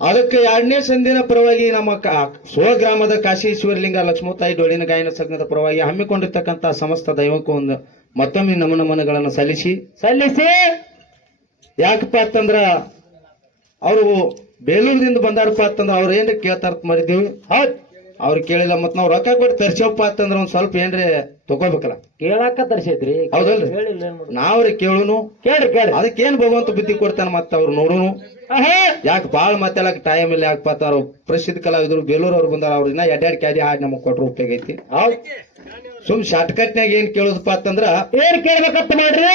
ಅದಕ್ಕೆ ಎರಡನೇ ಸಂದಿನ ಪರವಾಗಿ ನಮ್ಮ ಸ್ವಗ್ರಾಮದ ಕಾಶೀಶ್ವರಲಿಂಗ ಲಕ್ಷ್ಮೋತಾಯಿ ಡೋಳಿನ ಗಾಯನ ಸಂಘದ ಪರವಾಗಿ ಹಮ್ಮಿಕೊಂಡಿರ್ತಕ್ಕಂಥ ಸಮಸ್ತ ದೈವಕ್ಕೂ ಒಂದು ಮತ್ತೊಮ್ಮೆ ನಮನ ನಮನಗಳನ್ನು ಸಲ್ಲಿಸಿ. ಸಲ್ಲಿಸಿ. ಯಾಕಪ್ಪ ಅಂತಂದ್ರ ಅವರು ಬೇಲೂರದಿಂದ ಬಂದಾರಪ್ಪ ಅಂತಂದ್ರ ಅವ್ರ ಏನ್ರಿ ಕೇಳ್ತಾರ ಮಾಡಿದ್ದೀವಿ. ಹೌದ್. ಅವ್ರು ಕೇಳಿಲ್ಲ ಮತ್ ನಾವು ರೊಕ್ಕ ಕೊಟ್ಟು ತರ್ಸಪ್ಪ ಅಂತಂದ್ರ ಒಂದ್ ಸ್ವಲ್ಪ ಏನ್ರಿ ತಗೋಬೇಕಲ್ಲ. ಕೇಳಾಕ ತರ್ಸೈತ್ರಿ ಹೌದಲ್ರಿ? ಏನ್? ನಾವ್ರಿ ಕೇಳುನು. ಕೇಳ್ರಿ ಕೇಳ್ರಿ. ಅದಕ್ಕೇನ್ ಭಗವಂತ ಬುದ್ಧಿ ಕೊಡ್ತಾನ ಮತ್ತ ಅವ್ರು ನೋಡುನು. ಯಾಕೆ ಬಾಳ ಮಾತಾಡಕ್ ಟೈಮ್ ಇಲ್ಲ ಯಾಕೆ ಪಾತಾರ ಪ್ರಸಿದ್ಧ ಕಲಾವಿದರು ಬೇಲೂರ್ ಅವ್ರು ಬಂದಾರ ಅವ್ರ ಇನ್ನ ಎಡ್ಯಾಡ್ ಕ್ಯಾಡಿ ಹಾಡಿ ನಮಗ್ ಕೊಟ್ರು ಉಪಯೋಗ ಐತಿ. ಸುಮ್ ಶಾರ್ಟ್ಕಟ್ ನಾಗ ಏನ್ ಕೇಳೋದಪ್ಪ ಅಂತಂದ್ರ ಏನ್ ಕೇಳ್ಬೇಕಪ್ಪ ಮಾಡ್ರಿ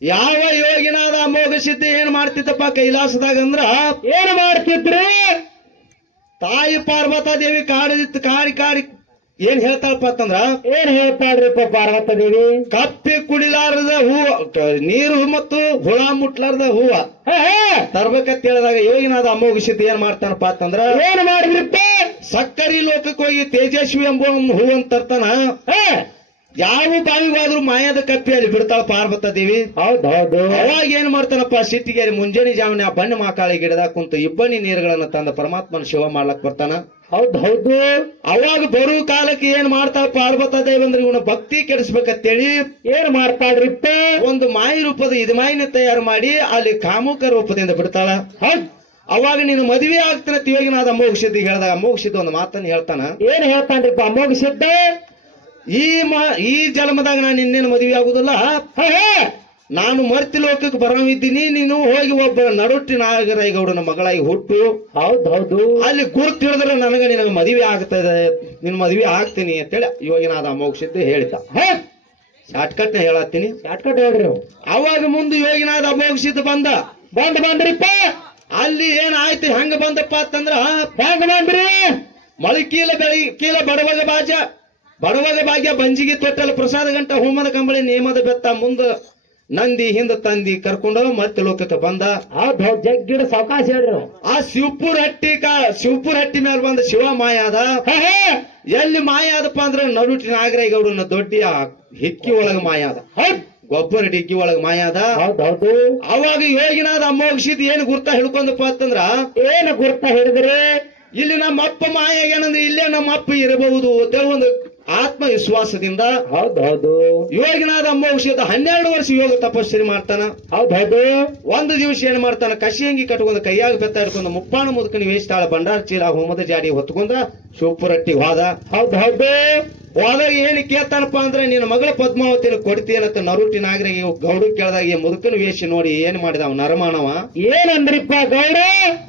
ಯಾವ ಯೋಗಿನಾದ ಅಮೋಘ ಸಿದ್ಧಿ ಏನ್ ಮಾಡ್ತಿದ್ದಪ್ಪ ಕೈಲಾಸದಾಗ ಅಂದ್ರ ಏನ್ ಮಾಡ್ತಿದ್ರಿ? ತಾಯಿ ಪಾರ್ವತಾ ದೇವಿ ಕಾಡಿದಿತ್ತು ಕಾಡಿ ಕಾಡಿ ಏನ್ ಹೇಳ್ತಾಳಪ್ಪ ಅಂತಂದ್ರ ಏನ್ ಹೇಳ್ತಾಳ್ರಿಪ್ಪ ಪಾರ್ವತ ದೇವಿ ಕಪ್ಪಿ ಕುಡಿಲಾರದ ಹೂವ ನೀರು ಮತ್ತು ಹುಳ ಮುಟ್ಲಾರದ ಹೂವ. ತರ್ಬೇಕಂತ ಹೇಳಿದಾಗ ಯೋಗಿನಾದ ಅಮೋಘಿಸಿದ ಏನ್ ಮಾಡ್ತಾನಪ್ಪ ಅಂತಂದ್ರ ಏನ್ ಮಾಡಿದ್ರಿಪ್ಪ? ಸಕ್ಕರಿ ಲೋಕಕ್ಕೆ ಹೋಗಿ ತೇಜಸ್ವಿ ಎಂಬ ಹೂ ಅಂತ ತರ್ತಾನ. ಯಾವ ಬಾವಿಗಾದ್ರೂ ಮಾಯದ ಕಪ್ಪಿ ಅಲ್ಲಿ ಬಿಡ್ತಾಳ ಪಾರ್ವತ ದೇವಿ ಹೌದೌದು. ಹೌದು ಅವಾಗ ಏನ್ ಮಾಡ್ತಾನಪ್ಪ ಸಿಟ್ಟಿಗೇರಿ ಮುಂಜಾನೆ ಜಾವನೆ ಆ ಬಣ್ಣ ಮಾಕಾಳಿ ಗಿಡದಾಗ ಕುಂತು ಇಬ್ಬನಿ ನೀರುಗಳನ್ನ ತಂದ ಪರಮಾತ್ಮನ ಶಿವ ಮಾಡ್ಲಕ್ ಬರ್ತಾನ. ಹೌದ್ ಹೌದು. ಅವಾಗ ಬರೋ ಕಾಲಕ್ಕೆ ಏನ್ ಮಾಡ್ತಾ ಪಾರ್ವತ ದೇವಂದ್ರೆ ಇವನ ಭಕ್ತಿ ಕೆಡಿಸ್ಬೇಕಂತೇಳಿ ಏನ್ ಮಾಡ್ತಾಳ್ರಿಪ್ಪ ಒಂದು ಮಾಯಿ ರೂಪದ ಇದು ಮಾಯಿನ ತಯಾರು ಮಾಡಿ ಅಲ್ಲಿ ಕಾಮುಕ ರೂಪದಿಂದ ಬಿಡ್ತಾಳ. ಹೌದ್. ಅವಾಗ ನೀನು ಮದುವೆ ಆಗ್ತಾನೆ ತಿಯೋಗಿನಾದ ಅಮೋಘ ಸಿದ್ಧಿಗೆ ಹೇಳ್ದಾಗ ಅಮೋಘ ಸಿದ್ಧ ಒಂದು ಮಾತನ್ನು ಹೇಳ್ತಾನ. ಏನ್ ಹೇಳ್ತಾನ್ರಿಪ್ಪ ಅಮೋಘ ಸಿದ್ಧ ಈ ಮಾ ಈ ಜನ್ಮದಾಗ ನಾನು ಇನ್ನೇನು ಮದುವೆ ಆಗುದಿಲ್ಲ. ನಾನು ಮರ್ತಿ ಲೋಕಕ್ಕೆ ಬರೋವಿದ್ದೀನಿ ನೀನು ಹೋಗಿ ಒಬ್ಬ ನಡುಟ್ಟಿ ನಾಗರಾಯಗೌಡನ ಮಗಳಾಗಿ ಹುಟ್ಟು. ಹೌದೌದು. ಹೌದು ಅಲ್ಲಿ ಗುರುತು ಹೇಳಿದ್ರೆ ನನಗೆ ನಿನಗೆ ಮದುವೆ ಆಗ್ತದೆ ನಿನ್ ಮದುವೆ ಆಗ್ತೀನಿ ಅಂತೇಳಿ ಯೋಗಿನಾದ ಸಿದ್ಧ ಹೇಳಿದ. ಹಾ. ಶಾರ್ಟ್ಕಟ್ ಹೇಳತ್ತೀನಿ. ಶಾರ್ಟ್ಕಟ್ ಹೇಳ್ರಿ ಅವಾಗ ಮುಂದೆ ಯೋಗಿನಾದ ಬಂದ ಬಂದ. ಬಂದ್ ಬಂದ್ರಿಪ್ಪ. ಅಲ್ಲಿ ಏನಾಯ್ತು ಹೆಂಗ ಬಂದಪ್ಪ ಅಂತಂದ್ರ ಹೆಂಗ್ ಬಂದ್ರಿ. ಮಳಿಕೀಲ ಬೆಳಿ ಕೀಲ ಬಡವಗ ಬಾಜ ಬಡವಗ ಭಾಗ್ಯ ಬಂಜಿಗೆ ತೊಟ್ಟಲ್ಲಿ ಪ್ರಸಾದ ಗಂಟ ಹೋಮದ ಕಂಬಳಿ ನೇಮದ ಬೆತ್ತ ಮುಂದ ನಂದಿ ಹಿಂದ ತಂದಿ ಕರ್ಕೊಂಡು ಮತ್ತೆ ಲೋಕಕ್ಕೆ ಬಂದ. ಹೌದ್ ಜಗ್ಗಿಡ ಸಾವಕಾಶ ಹೇಳ್ರಿ ಆ ಶಿವಪುರ ಹಟ್ಟಿ ಕಾ ಶಿವಪುರ ಹಟ್ಟಿ ಮೇಲೆ ಬಂದ ಶಿವ ಮಾಯ ಅದ. ಎಲ್ಲಿ ಮಾಯ ಅದಪ್ಪ ಅಂದ್ರೆ ನಡುಟಿ ನಾಗರೇಗೌಡನ ದೊಡ್ಡ ಆ ಹಿಕ್ಕಿ ಒಳಗ ಮಾಯ ಅದ ಗೊಬ್ಬರ ಡಿಕ್ಕಿ ಒಳಗ ಮಾಯ ಅದ ಅವಾಗ ಯೋಗಿನಾದ ಅಮ್ಮೋಗಿಸಿದ್ ಏನ್ ಗುರ್ತ ಹಿಡ್ಕೊಂಡಪ್ಪ ಅಂತಂದ್ರ? ಏನು ಗುರ್ತ ಹಿಡಿದ್ರಿ? ಇಲ್ಲಿ ನಮ್ಮ ಅಪ್ಪ ಮಾಯ ಏನಂದ್ರೆ ಇಲ್ಲೇ ನಮ್ಮ ಅಪ್ಪ ಇರಬಹುದು. ಒಂದು ಆತ್ಮವಿಶ್ವಾಸದಿಂದ ಹೌದೌದು. ಹೌದು ಯೋಗಿನಾದ ಅಮ್ಮೋಗಿಸಿದ ಹನ್ನೆರಡು ವರ್ಷ ಯೋಗ ತಪಸ್ಸರಿ ಮಾಡ್ತಾನ. ಹೌದೌದು. ಹೌದು ಒಂದು ದಿವಸ ಏನ್ ಮಾಡ್ತಾನ? ಕಸಿಯಂಗಿ ಕಟ್ಕೊಂಡು ಕೈಯಾಗ ಬೆತ್ತ ಹಿಡ್ಕೊಂಡು ಮುಪ್ಪಾಣ ಮುದುಕನಿ ವೇಸ್ತಾಳ ಬಂಡಾರ ಚೀಲ ಹೋಮದ ಜಾಡಿ ಹೊತ್ಕೊಂಡ ಶಿವಪುರಟ್ಟಿ ಹೋದ. ಹೌದ್ ಹೌದು ಹೋದಾಗ ಹೇಳಿ ಕೇಳ್ತಾನಪ್ಪ ಅಂದ್ರೆ ನಿನ್ನ ಮಗಳ ಪದ್ಮಾವತಿನ ಕೊಡ್ತೀಯನಂತ ನರುಟಿ ನಾಗರಿಗೆ ಗೌಡ ಕೇಳಿದಾಗ ಈ ಮುದುಕನ ವೇಷ ನೋಡಿ ಏನ್ ಮಾಡಿದ ಅವ ನರಮಾನವ? ಏನಂದ್ರಿಪ್ಪ ಗೌಡ?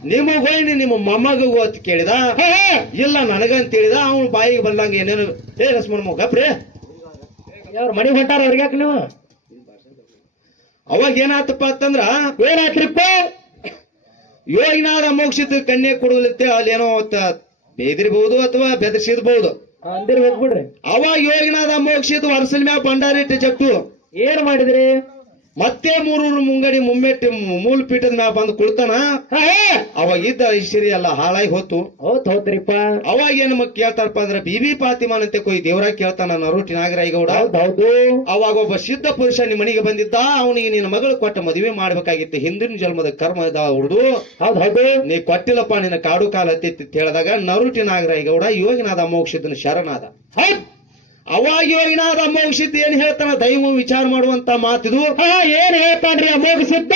ನಿಮಗೋಯ್ನಿ ನಿಮ್ಮ ಮಮ್ಮಗ ಅಂತ ಕೇಳಿದ. ಇಲ್ಲ ನನಗಂತ ಹೇಳಿದ ಅವನು ಬಾಯಿಗೆ ಬಂದಂಗ ಏನೇನು ಏ ರಸ್ಮನ್ ಗಪ್ರೆ ಅವ್ರ ಮನೆ ಹೊಂಟಾರ ಅವ್ರಿಗೆ ನೀವು? ಅವಾಗ ಏನಾತಪ್ಪ ಅಂತಂದ್ರ ಏನಾತ್ರಿಪ್ಪ ಯೋಗಿನಾದ ಮೋಕ್ಷಿತ ಕನ್ಯೆ ಕೊಡುವಲ್ಲಿ ಅಲ್ಲಿ ಏನೋ ಬೇದಿರ್ಬಹುದು ಅಥವಾ ಬೆದರ್ಸಿರ್ಬಹುದು ಅಂದಿರ್ ಹೋಗ್ಬಿಡ್ರಿ. ಅವಾಗ ಯೋಗಿನಾದ ಮೋಕ್ಷಿತ ವರ್ಷದ ಮ್ಯಾಗ ಭಂಡಾರಿಟ್ಟು ಜಗ್ತು ಏನ್ ಮಾಡಿದ್ರಿ? ಮತ್ತೆ ಮೂರೂರು ಮುಂಗಡಿ ಮುಮ್ಮೆಟ್ಟಿ ಮೂಲ ಪೀಠದ ಮ್ಯಾಲ ಬಂದು ಕುಳ್ತಾನ. ಅವಾಗ ಇದ್ದ ಐಶ್ವರ್ಯ ಅಲ್ಲ ಹಾಳಾಗಿ ಹೋತು. ಹೋತ್ ಹೋತ್ರಿಪ್ಪ ಅವಾಗ ಏನ್ ನಮಗ್ ಕೇಳ್ತಾರಪ್ಪ ಅಂದ್ರೆ ಬಿಬಿ ಪಾತಿಮಾನಂತೆ ಕೊಯ್ ದೇವರಾಗ ಕೇಳ್ತಾನ ನರೋಟಿ ನಾಗರಾಯಗೌಡ ಹೌದ್ ಹೌದು. ಅವಾಗ ಒಬ್ಬ ಸಿದ್ಧ ಪುರುಷ ನಿಮ್ಮ ಮನೆಗೆ ಬಂದಿದ್ದ ಅವನಿಗೆ ನಿನ್ನ ಮಗಳು ಕೊಟ್ಟ ಮದುವೆ ಮಾಡ್ಬೇಕಾಗಿತ್ತು ಹಿಂದಿನ ಜನ್ಮದ ಕರ್ಮ ಇದ ಹುಡ್ದು. ಹೌದ್ ಹೌದು. ನೀ ಕೊಟ್ಟಿಲ್ಲಪ್ಪ ನಿನ್ನ ಕಾಡು ಕಾಲ ಹತ್ತಿತ್ತು ಅಂತ ಹೇಳಿದಾಗ ನರುಟಿ ನಾಗರಾಯಗೌಡ ಯೋಗಿನಾದ ಮೋಕ್ಷದನ ಶರಣಾದ. ಹೌದ್ ಇವಾಗಿನಾದ ಯೋಗಿನಾದ ಸಿದ್ಧ ಏನ್ ಹೇಳ್ತಾನ ದೈವ ವಿಚಾರ ಮಾಡುವಂತ ಮಾತಿದು. ಏನ್ ಹೇಳ್ತಾನ್ರಿ ಅಮೋಘ ಸಿದ್ಧ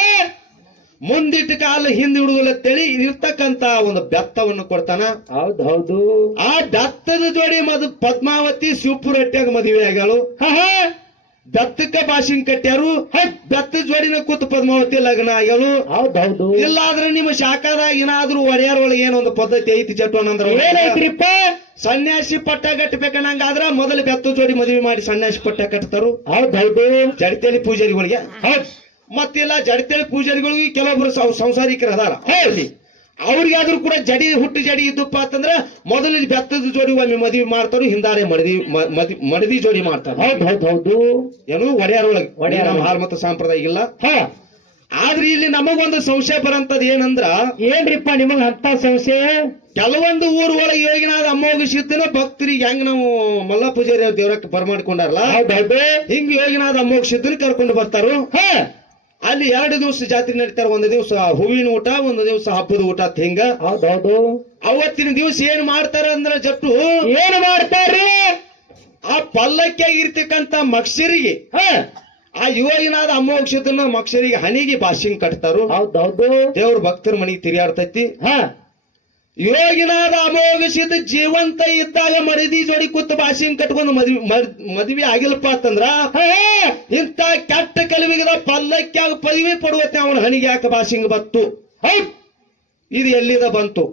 ಮುಂದಿಟ್ಟ ಕಾಲ ಹಿಂದೆ ತಳಿ ಇರ್ತಕ್ಕಂತ ಒಂದು ಬೆತ್ತವನ್ನು ಕೊಡ್ತಾನ. ಹೌದು ಹೌದು. ಆ ಬೆತ್ತದ ಜೋಡಿ ಮದ್ ಪದ್ಮಾವತಿ ಶಿವಪುರ ಮದುವೆ ಆಗ್ಯಾಳು. ಬೆತ್ತಕ್ಕ ಬಾಷಿಂಗ್ ಕಟ್ಟ್ಯಾರು ಬೆತ್ತ ಜೋಡಿನ ಕೂತ್ ಪದ್ಮಾವತಿ ಲಗ್ನ ಹೌದ್ ಹೌದು ಇಲ್ಲಾದ್ರೆ ನಿಮ್ಮ ಶಾಖದಾಗ ಏನಾದ್ರೂ ಒಡೆಯರ್ ಒಳಗೆ ಏನೊಂದು ಪದ್ಧತಿ ಐತಿ ಅನ್ನಂದ್ರ ಏನೈತ್ರಿಪ್ಪ? ಸನ್ಯಾಸಿ ಪಟ್ಟ ಕಟ್ಟಬೇಕನ್ನಂಗಾದ್ರ ಮೊದಲು ಬೆತ್ತ ಜೋಡಿ ಮದುವೆ ಮಾಡಿ ಸನ್ಯಾಸಿ ಪಟ್ಟ ಕಟ್ತಾರು. ಹೌದೌದು. ಹೌದು ಜಡತೇಲಿ ಪೂಜಾರಿಗಳಿಗೆ? ಹೌದ್. ಮತ್ತಿಲ್ಲ ಜಡತೇಲಿ ಪೂಜಾರಿಗಳಿಗೆ ಕೆಲವೊಬ್ರು ಸಂಸಾರಿಕರ ಅದಾರ. ಹೇಳಿ ಅವ್ರಿಗಾದ್ರೂ ಕೂಡ ಜಡಿ ಹುಟ್ಟು ಜಡಿ ಇದ್ದಪ್ಪ ಅಂತಂದ್ರ ಮೊದಲು ಬೆತ್ತದ ಜೋಡಿ ಒಮ್ಮೆ ಮದುವೆ ಮಾಡ್ತಾರೋ ಹಿಂದಾರೆ ಮಡದಿ ಮಡದಿ ಜೋಡಿ ಮಾಡ್ತಾರ. ಹೌದು ಹೌದ್ ಹೌದು. ಏನು ಒಡೆಯರೊಳಗೆ ಒಡೆಯ ನಮ್ಮ ಹಾಲ್ ಮತ್ತು ಸಂಪ್ರದಾಯ ಇಲ್ಲ. ಹಾ. ಆದ್ರೆ ಇಲ್ಲಿ ನಮಗೊಂದು ಸಂಶಯ ಬರಂತದ್ ಏನಂದ್ರ ಏನ್ರಿಪ್ಪ ನಿಮಗ್ ಅಂತ ಸಂಶಯ? ಕೆಲವೊಂದು ಊರು ಒಳಗೆ ಯೋಗಿನಾದ ಅಮ್ಮೋಗಿ ಭಕ್ತರಿಗೆ ಹೆಂಗ್ ನಾವು ಮಲ್ಲ ಪೂಜಾರಿ ದೇವರಕ್ಕೆ ಬರಮಾಡ್ಕೊಂಡಾರಲ್ಲ? ಹಿಂಗ್ ಯೋಗಿನಾದ ಅಮ್ಮೋಗಿ ಸಿದ್ದನ ಕರ್ಕೊಂಡು ಬರ್ತಾರು? ಹಾ. ಅಲ್ಲಿ ಎರಡು ದಿವಸ ಜಾತ್ರೆ ನಡೀತಾರ ಒಂದು ದಿವಸ ಹೂವಿನ ಊಟ ಒಂದು ದಿವಸ ಹಬ್ಬದ ಊಟ ತಿಂಗ ಹಿಂಗ? ಹೌದೌದು. ಅವತ್ತಿನ ದಿವಸ ಏನ್ ಮಾಡ್ತಾರ ಅಂದ್ರ ಜಟ್ಟು? ಏನ್ ಮಾಡ್ತಾರ್ರಿ? ಆ ಪಲ್ಲಕ್ಕೆ ಇರ್ತಕ್ಕಂತ ಮಕ್ಷರಿಗೆ ಹಾ. ಆ ಯುವಿನಾದ ಅಮೋಕ್ಷತನ ಮಕ್ಷರಿಗೆ ಹನಿಗೆ ಬಾಷಿಂಗ್ ಕಟ್ತಾರು. ಹೌದೌದು. ದೇವ್ರ ಭಕ್ತರ ಮನೆಗೆ ತಿರುಗಾಡ್ತೈತಿ ಹ. ಯೋಗಿನಾದ ಅಮೋಘಿಸಿದ ಜೀವಂತ ಇದ್ದಾಗ ಮರಿದಿ ಜೋಡಿ ಕುತ್ತ ಭಾಷೆ ಕಟ್ಕೊಂಡು ಮದುವೆ ಮದ್- ಮದ್ವಿ ಆಗಿಲ್ಲಪ್ಪ ಅಂತಂದ್ರ ಇಂತ ಕೆಟ್ಟ ಕಲಿವಿಗದ ಪಲ್ಲಕ್ಕಾಗ ಪದವಿ ಪಡುವತ್ತೆ ಅವನ ಹಣಿಗೆ ಯಾಕೆ ಭಾಷೆಂಗ್ ಬತ್ತು? ಇದು ಎಲ್ಲಿದ ಬಂತು?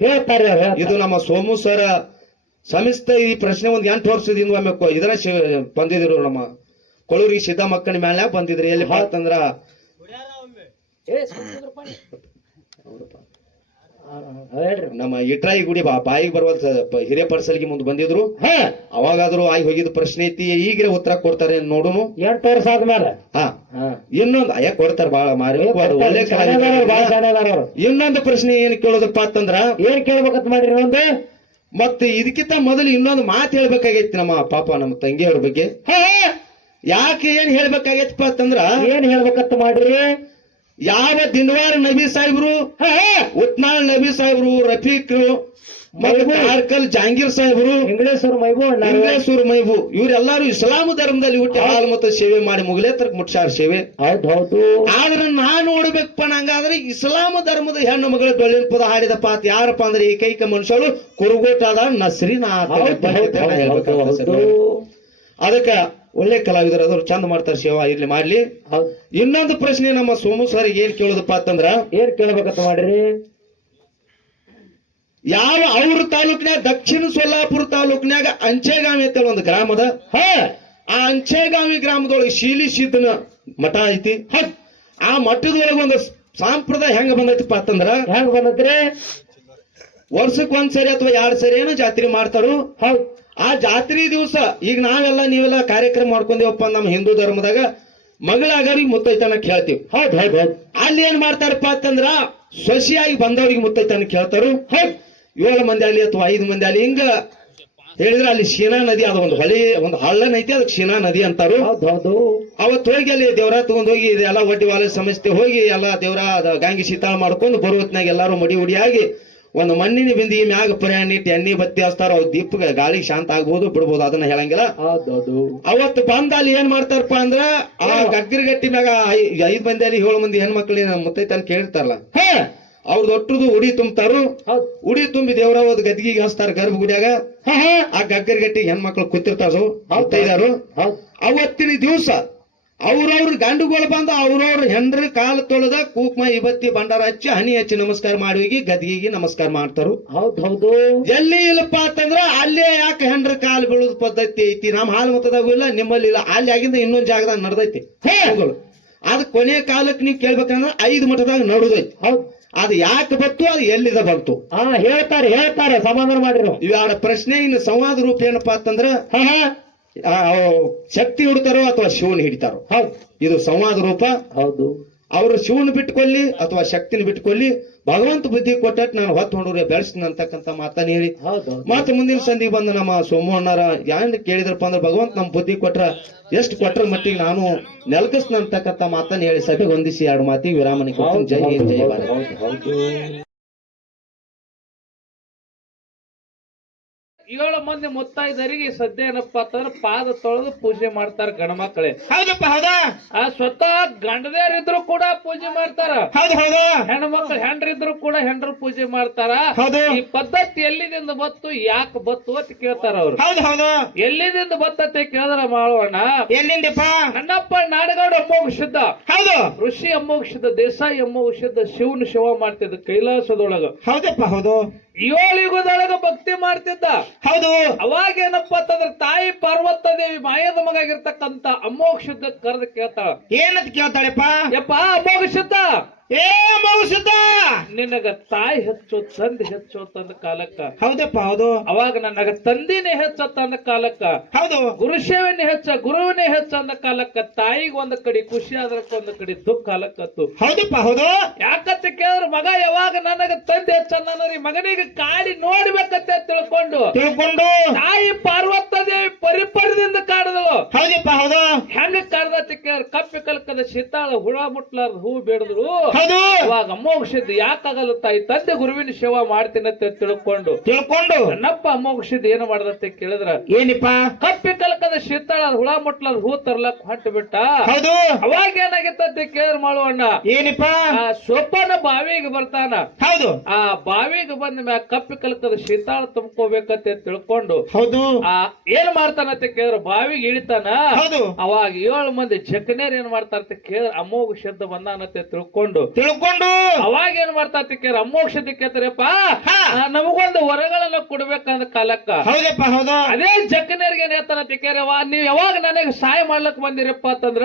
ಹೇಳ್ತಾರೆ ಇದು ನಮ್ಮ ಸೋಮು ಸರ ಸಮಿಸ್ತ ಈ ಪ್ರಶ್ನೆ ಒಂದು ಎಂಟು ವರ್ಷದಿಂದ ಒಮ್ಮೆ ಇದನ್ನ ಬಂದಿದ್ರು ನಮ್ಮ ಕೊಳೂರಿ ಸಿದ್ಧ ಮಕ್ಕಳ ಮೇಲೆ ಬಂದಿದ್ರು. ಎಲ್ಲಿ ಅಂತಂದ್ರ ಹೇಳ್ರಿ. ನಮ್ಮ ಇಟ್ರಾಯಿ ಗುಡಿ ಬಾ ಬಾಯಿಗೆ ಬರುವ ಹಿರೇಪರ್ಸಲ್ಗೆ ಮುಂದೆ ಬಂದಿದ್ರು. ಹ. ಅವಾಗಾದ್ರೂ ಆಗಿ ಹೋಗಿದ ಪ್ರಶ್ನೆ ಐತಿ ಈಗ ಉತ್ತರ ಕೊಡ್ತಾರೆ ನೋಡುನು? ಎಂಟು ವರ್ಷ ಆದ್ಮೇಲೆ. ಹಾ. ಹ. ಇನ್ನೊಂದು ಅಯ್ಯ ಕೊಡ್ತಾರ ಬಾಳ ಮಾರಿ. ಒಳ್ಳೆ. ಇನ್ನೊಂದು ಪ್ರಶ್ನೆ ಏನ್ ಕೇಳೋದಪ್ಪ ಅಂತಂದ್ರ ಏನ್ ಕೇಳ್ಬೇಕಂತ ಮಾಡ್ರಿ ಒಂದು? ಮತ್ತೆ ಇದಕ್ಕಿಂತ ಮೊದಲು ಇನ್ನೊಂದು ಮಾತು ಹೇಳ್ಬೇಕಾಗೈತಿ ನಮ್ಮ ಪಾಪ ನಮ್ಮ ತಂಗಿಯವ್ರ ಬಗ್ಗೆ. ಯಾಕೆ ಏನ್ ಹೇಳ್ಬೇಕಾಗೈತಪ್ಪ ಅಂತಂದ್ರ ಏನ್ ಹೇಳ್ಬೇಕಂತ ಮಾಡ್ರಿ? ಯಾವ ದಿನವಾರ ನಬಿ ಸಾಹೇಬ್ರು. ಉತ್ನಾಳ್ ನಬಿ ಸಾಹೇಬ್ರು ರಫೀಕ್ ಮತ್ತೆ ಜಾಂಗೀರ್ ಸಾಹೇಬ್ರು ಇಂಗ್ಲೇಶ್ವರ ಮೈಬೂ ಇಂಗ್ಲೇಶ್ವರ ಮೈಬು ಇವರೆಲ್ಲಾರು ಇಸ್ಲಾಂ ಧರ್ಮದಲ್ಲಿ ಹುಟ್ಟಿ ಹಾಲು ಮತ್ತು ಸೇವೆ ಮಾಡಿ ಮುಗಲೇತರಕ್ ಮುಟ್ಸಾರ ಸೇವೆ. ಹೌದ್ ಆದ್ರೆ ನಾ ನೋಡ್ಬೇಕಪ್ಪ ನಂಗಾದ್ರೆ ಇಸ್ಲಾಂ ಧರ್ಮದ ಹೆಣ್ಣು ಮಗಳ ಡೊಳ್ಳಿನ ಪದ ಹಾಡಿದಪ್ಪ ಅಂತ ಯಾರಪ್ಪ ಅಂದ್ರೆ ಏಕೈಕ ಮನುಷ್ಯರು ಕುರುಗೋಟಾದ ನಸ್ರಿನಾಥ. ಅದಕ್ಕ ಒಳ್ಳೆ ಕಲಾವಿದರು ಅದ್ರ ಚಂದ ಮಾಡ್ತಾರೆ ಸೇವಾ ಇರ್ಲಿ ಮಾಡ್ಲಿ. ಇನ್ನೊಂದು ಪ್ರಶ್ನೆ ನಮ್ಮ ಸೋಮು ಸರ್ ಏನ್ ಕೇಳೋದಪ್ಪ ಅಂತಂದ್ರ ಏನ್ ಕೇಳಬೇಕಂತ ಮಾಡ್ರಿ? ಯಾವ ಅವ್ರ ತಾಲೂಕ್ನ್ಯಾಗ ದಕ್ಷಿಣ ಸೊಲ್ಲಾಪುರ ತಾಲೂಕ್ನ್ಯಾಗ ಅಂಚೆಗಾಮಿ ಅಂತೇಳಿ ಒಂದು ಗ್ರಾಮದ ಹ! ಆ ಅಂಚೆಗಾಮಿ ಗ್ರಾಮದೊಳಗೆ ಶೀಲಿ ಸಿದ್ದನ ಮಠ ಐತಿ. ಹ! ಆ ಮಠದೊಳಗೆ ಒಂದು ಸಾಂಪ್ರದಾಯ ಹೆಂಗ ಬಂದೈತಿಪ್ಪ ಅಂತಂದ್ರ ಹೆಂಗ್ ಬಂದತ್ರಿ? ವರ್ಷಕ್ಕೆ ಒಂದ್ಸರಿ ಅಥವಾ ಎರಡ್ ಸರಿ ಏನೋ ಜಾತ್ರೆ ಮಾಡ್ತಾರು. ಹೌದು. ಆ ಜಾತ್ರೆ ದಿವಸ ಈಗ ನಾವೆಲ್ಲ ನೀವೆಲ್ಲ ಕಾರ್ಯಕ್ರಮ ಮಾಡ್ಕೊಂಡೇವಪ್ಪ ನಮ್ಮ ಹಿಂದೂ ಧರ್ಮದಾಗ. ಮಗಳಾಗವ್ರಿಗೆ ಮುತ್ತೈತನ ಕೇಳ್ತೀವಿ. ಹೌದ್ ಹೌದ್ ಹೌದ್. ಅಲ್ಲಿ ಏನ್ ಮಾಡ್ತಾರಪ್ಪ ಅಂತಂದ್ರ ಸೊಸಿಯಾಗಿ ಬಂದವ್ರಿಗೆ ಮುತ್ತೈತನ ಕೇಳ್ತಾರು. ಹೌದ್. ಏಳು ಮಂದಿ ಅಲ್ಲಿ ಅಥವಾ ಐದು ಮಂದಿ ಅಲ್ಲಿ ಹಿಂಗ ಹೇಳಿದ್ರೆ ಅಲ್ಲಿ ಶೀನಾ ನದಿ ಅದು ಒಂದು ಹೊಳೆ ಒಂದು ಹಳ್ಳನ ಐತಿ ಅದಕ್ಕೆ ಶೀನಾ ನದಿ ಅಂತಾರು. ಹೌದ್ ಹೌದು. ಅವತ್ತು ಹೋಗಿ ಅಲ್ಲಿ ದೇವರ ತಗೊಂಡ್ ಹೋಗಿ ಇದೆಲ್ಲ ಒಡ್ಡಿ ವಾಲ ಸಮಸ್ಯೆ ಹೋಗಿ ಎಲ್ಲ ದೇವರ ಗಾಂಗಿ ಶೀತಾಳ ಮಾಡ್ಕೊಂಡು ಬರುವತ್ನಾಗ ಎಲ್ಲಾರು ಮಡಿ ಉಡಿಯಾಗಿ ಒಂದು ಮಣ್ಣಿನ ಬಿಂದಿ ಮ್ಯಾಗ ಪ್ರಯಾಣ ಇಟ್ಟು ಎಣ್ಣೆ ಬತ್ತಿ ಹಚ್ತಾರ ಅವ್ ದೀಪ ಗಾಳಿ ಶಾಂತ ಆಗ್ಬಹುದು ಬಿಡ್ಬೋದು ಅದನ್ನ ಹೇಳಂಗಿಲ್ಲ. ಅವತ್ತು ಬಂದ ಅಲ್ಲಿ ಏನ್ ಮಾಡ್ತಾರಪ್ಪ ಅಂದ್ರ ಆ ಗಗ್ಗರಗಟ್ಟಿ ಮ್ಯಾಗ ಐದ್ ಮಂದಿ ಅಲ್ಲಿ ಏಳು ಮಂದಿ ಹೆಣ್ಮಕ್ಳಿನ ಮುತ್ತೈತನ್ ಕೇಳಿರ್ತಾರಲ್ಲ ಹ! ಅವ್ರ ದೊಟ್ಟದು ಉಡಿ ತುಂಬ್ತಾರು. ಉಡಿ ತುಂಬಿ ದೇವ್ರ ಒಂದು ಗದ್ಗಿಗೆ ಹಚ್ತಾರ ಗರ್ಭ ಗುಡಿಯಾಗ. ಆ ಗಗ್ಗರಗಟ್ಟಿ ಹೆಣ್ಮಕ್ಳು ಕೂತಿರ್ತಾರು ಅವತ್ತಿನ ದಿವಸ ಅವ್ರವ್ರ ಗಂಡುಗಳು ಬಂದ ಅವ್ರವ್ರ ಹೆಂಡ್ರ ಕಾಲ ತೊಳೆದ ಕೂಕ್ಮ ಇವತ್ತಿ ಭಂಡಾರ ಹಚ್ಚಿ ಹನಿ ಹಚ್ಚಿ ನಮಸ್ಕಾರ ಮಾಡಿ ಹೋಗಿ ಗದ್ಗಿಗೆ ನಮಸ್ಕಾರ ಮಾಡ್ತಾರು. ಹೌದು ಹೌದು. ಎಲ್ಲಿ ಇಲ್ಲಪ್ಪ ಅಂತಂದ್ರ ಅಲ್ಲೇ ಯಾಕೆ ಹೆಂಡ್ರ ಕಾಲು ಬೀಳೋದ್ ಪದ್ಧತಿ ಐತಿ? ನಮ್ಮ ಹಾಲು ಮತದಾಗ ಇಲ್ಲ ನಿಮ್ಮಲ್ಲಿ ಇಲ್ಲ. ಅಲ್ಲಿ ಆಗಿಂದ ಇನ್ನೊಂದ್ ಜಾಗದಾಗ ನಡೆದೈತಿ. ಅದ್ ಕೊನೆ ಕಾಲಕ್ಕೆ ನೀವು ಕೇಳ್ಬೇಕಂದ್ರ ಐದು ಮಠದಾಗ ನಡುದೈತಿ. ಹೌದು. ಅದು ಯಾಕೆ ಬಂತು ಅದು ಎಲ್ಲಿದ ಬಂತು? ಹಾ ಹೇಳ್ತಾರೆ ಹೇಳ್ತಾರೆ ಸಮಾಧಾನ ಮಾಡಿರೋ ಇವಾಗ ಪ್ರಶ್ನೆ ಇನ್ನು ಸಂವಾದ ರೂಪ ಏನಪ್ಪಾ ಅಂತಂದ್ರ ಹ ಆ, ಶಕ್ತಿ ಹಿಡಿತಾರೋ ಅಥವಾ ಶಿವನ್ ಹಿಡಿತಾರೋ? ಹೌದು. ಇದು ಸಂವಾದ ರೂಪ. ಹೌದು. ಅವರು ಶಿವನ್ ಬಿಟ್ಕೊಳ್ಳಿ ಅಥವಾ ಶಕ್ತಿನ ಬಿಟ್ಕೊಳ್ಳಿ. ಭಗವಂತ ಬುದ್ಧಿ ಕೊಟ್ಟ ನಾನು ಹೊತ್ತು ಹೊಡೋರೆ ಬೆಳೆಸ್ತೀನಿ ಅಂತಕ್ಕಂಥ ಮಾತನ್ನ ಹೇಳಿ. ಮತ್ತೆ ಮುಂದಿನ ಸಂಧಿ ಬಂದು ನಮ್ಮ ಸೋಮಣ್ಣರ ಯಾರು ಯಾನ್ ಕೇಳಿದ್ರಪ್ಪ ಅಂದ್ರೆ ಭಗವಂತ ನಮ್ಮ ಬುದ್ಧಿ ಕೊಟ್ರ ಎಷ್ಟು ಕೊಟ್ರ ಮಟ್ಟಿಗೆ ನಾನು ನೆಲಕಸ್ನ ಅಂತಕ್ಕಂಥ ಮಾತನ್ನ ಹೇಳಿ ಸಭೆ ಹೊಂದಿಸಿ ಎರಡು ಮಾತಿ ವಿರಾಮನೆ ಜೈ ಹಿಂದ್ ಜೈ ಏಳು ಮಂದಿ ಮುತ್ತೈದರಿಗೆ ಸದ್ಯ ಏನಪ್ಪಾ ಅಂತಂದ್ರೆ ಪಾದ ತೊಳೆದು ಪೂಜೆ ಮಾಡ್ತಾರ ಮಕ್ಕಳೇ. ಹೌದಪ್ಪ ಹೌದಾ? ಆ ಸ್ವತಃ ಗಂಡದೇರಿದ್ರು ಕೂಡ ಪೂಜೆ ಮಾಡ್ತಾರ. ಹೌದು ಹೌದು. ಹೆಣ್ಮಕ್ಳು ಹೆಂಡ್ರಿದ್ರು ಕೂಡ ಹೆಂಡ್ರು ಪೂಜೆ ಮಾಡ್ತಾರ. ಹೌದು. ಈ ಪದ್ಧತಿ ಎಲ್ಲಿದಿಂದ ಬತ್ತು ಯಾಕೆ ಬತ್ತು ಅಂತ ಕೇಳ್ತಾರ ಅವ್ರು. ಹೌದು ಹೌದು. ಎಲ್ಲಿದಿಂದ ಬತ್ತತೆ ಕೇಳಿದ್ರ ಮಾಡೋಣ ಎಲ್ಲಿಂದಪ್ಪ? ನನ್ನಪ್ಪ ನಾಡಗೌಡ ಅಮ್ಮೋಗಿಸಿದ್ದ ಹೌದು. ಋಷಿ ಅಮ್ಮೋಗಿಸಿದ್ದ ದೇಸಾಯಿ ಅಮ್ಮೋಗಿಸಿದ್ದ ಶಿವನ ಶಿವ ಮಾಡ್ತಿದ್ದ ಕೈಲಾಸದೊಳಗ. ಹೌದಪ್ಪ ಹೌದು. ಏಳು ಯುಗದೊಳಗ ಭಕ್ತಿ ಮಾಡ್ತಿದ್ದ. ಹೌದು. ಅವಾಗ ಏನಪ್ಪಾ ಅಂತಂದ್ರೆ ತಾಯಿ ಪಾರ್ವತ ದೇವಿ ಮಾಯದ ಮಗ ಆಗಿರ್ತಕ್ಕಂತ ಅಮೋಘ ಶುದ್ಧ ಕರೆದು ಕೇಳ್ತಾಳ. ಏನಂತ ಕೇಳ್ತಾಳೆಪ್ಪ? ಯಪ್ಪ ಅಮೋಘ ಶುದ್ಧ ಏ ಮೌಸುದ್ದ ನಿನಗ ತಾಯಿ ಹೆಚ್ಚು ತಂದೆ ಹೆಚ್ಚು ತಂದ ಕಾಲಕ್ಕ. ಹೌದಪ್ಪ ಹೌದು. ಅವಾಗ ನನಗ ತಂದಿನೇ ಹೆಚ್ಚೋ ತಂದ ಕಾಲಕ್ಕ. ಹೌದು. ಗುರುಶೇವನೇ ಹೆಚ್ಚ ಗುರುವನೇ ಹೆಚ್ಚ ಅಂದ ಕಾಲಕ್ಕ. ತಾಯಿಗೆ ಒಂದ್ ಕಡೆ ಖುಷಿ ಆದ್ರಕ್ಕ ಒಂದ್ ಕಡೆ ದುಃಖ ಕಾಲಕ್ಕತ್ತು ಹೌದಪ್ಪ ಹೌದು. ಯಾಕಂತ ಕೇಳಿದ್ರ ಮಗ ಯಾವಾಗ ನನಗ ತಂದೆ ಹೆಚ್ಚ ಮಗನಿಗೆ ಕಾಡಿ ನೋಡ್ಬೇಕಂತ ತಿಳ್ಕೊಂಡು. ತಿಳ್ಕೊಂಡು. ತಾಯಿ ಪಾರ್ವತ ದೇವಿ ಪರಿಪರದಿಂದ ಕಾಡದಳು. ಹೌದಪ್ಪ ಹೌದು. ಹೆಂಗ ಕಾಡದ ಕೇಳ ಕಪ್ಪಿ ಕಲ್ಕದ ಕಲಕದ ಶೀತಾಳ ಹುಳ ಮುಟ್ಲಾರ್ದ ಹೂ ಬೇಡದ್ರು. ಹೌದು. ಅವಾಗ ಅಮೋಘಸಿದ್ದು ಯಾಕಾಗಲ್ಲ ತಾಯಿ ತಂದೆ ಗುರುವಿನ ಸೇವಾ ಮಾಡ್ತೀನಂತ ತಿಳ್ಕೊಂಡು. ತಿಳ್ಕೊಂಡು. ನನ್ನಪ್ಪ ಅಮೋಘಸಿದ್ದು ಏನು ಮಾಡದಂತೆ ಕೇಳಿದ್ರ? ಏನಿಪ್ಪ? ಕಪ್ಪಿ ಕಲಕದ ಶೀತಾಳ ಹುಳ ಮುಟ್ಲ ಹೂ ತರ್ಲಕ್ ಹೊಂಟು ಬಿಟ್ಟ ಹೌದು. ಅವಾಗ ಏನಾಗಿತ್ತಂತೆ ಕೇಳಿದ್ರ ಮಾಡುವಣ್ಣ ಏನಿಪ್ಪ? ಆ ಸೊಪ್ಪನ ಬಾವಿಗೆ ಬರ್ತಾನ. ಹೌದು. ಆ ಬಾವಿಗೆ ಬಂದ ಮ್ಯಾಗ ಕಪ್ಪಿ ಕಲಕದ ಶೀತಾಳ ತುಂಬ್ಕೋಬೇಕಂತ ತಿಳ್ಕೊಂಡು. ಹೌದು. ಆ ಏನ್ ಮಾಡ್ತಾನಂತ ಕೇಳಿದ್ರ? ಬಾವಿಗೆ ಇಳಿತಾನ? ಹೌದು. ಅವಾಗ ಏಳು ಮಂದಿ ಜಕನೇರ್ ಏನ್ ಮಾಡ್ತಾರಂತ ಕೇಳಿದ್ರ? ಅಮೋಘ ಶಬ್ದ ಬಂದಾನಂತೆ ತಿಳ್ಕೊಂಡು. ತಿಳ್ಕೊಂಡು. ಅವಾಗ ಏನ್ ಮಾಡ್ತಾ ಕೇಳಿದ್ರ ಅಮೋಕ್ಷ ಹಾ. ನಮಗೊಂದು ವರಗಳನ್ನ ಕೊಡ್ಬೇಕಂದ ಕಾಲಕ್ಕ. ಹೌದಪ್ಪ ಹೌದು. ಅದೇ ಜಕ್ಕನರಿಗೆ ಏನ್ ಹೇಳ್ತಾನಂತ ತಿಕ್ಕೇರವ ನೀವ್ ಯಾವಾಗ ನನಗೆ ಸಹಾಯ ಮಾಡ್ಲಕ್ ಬಂದಿರಪ್ಪ ಅಂತಂದ್ರ.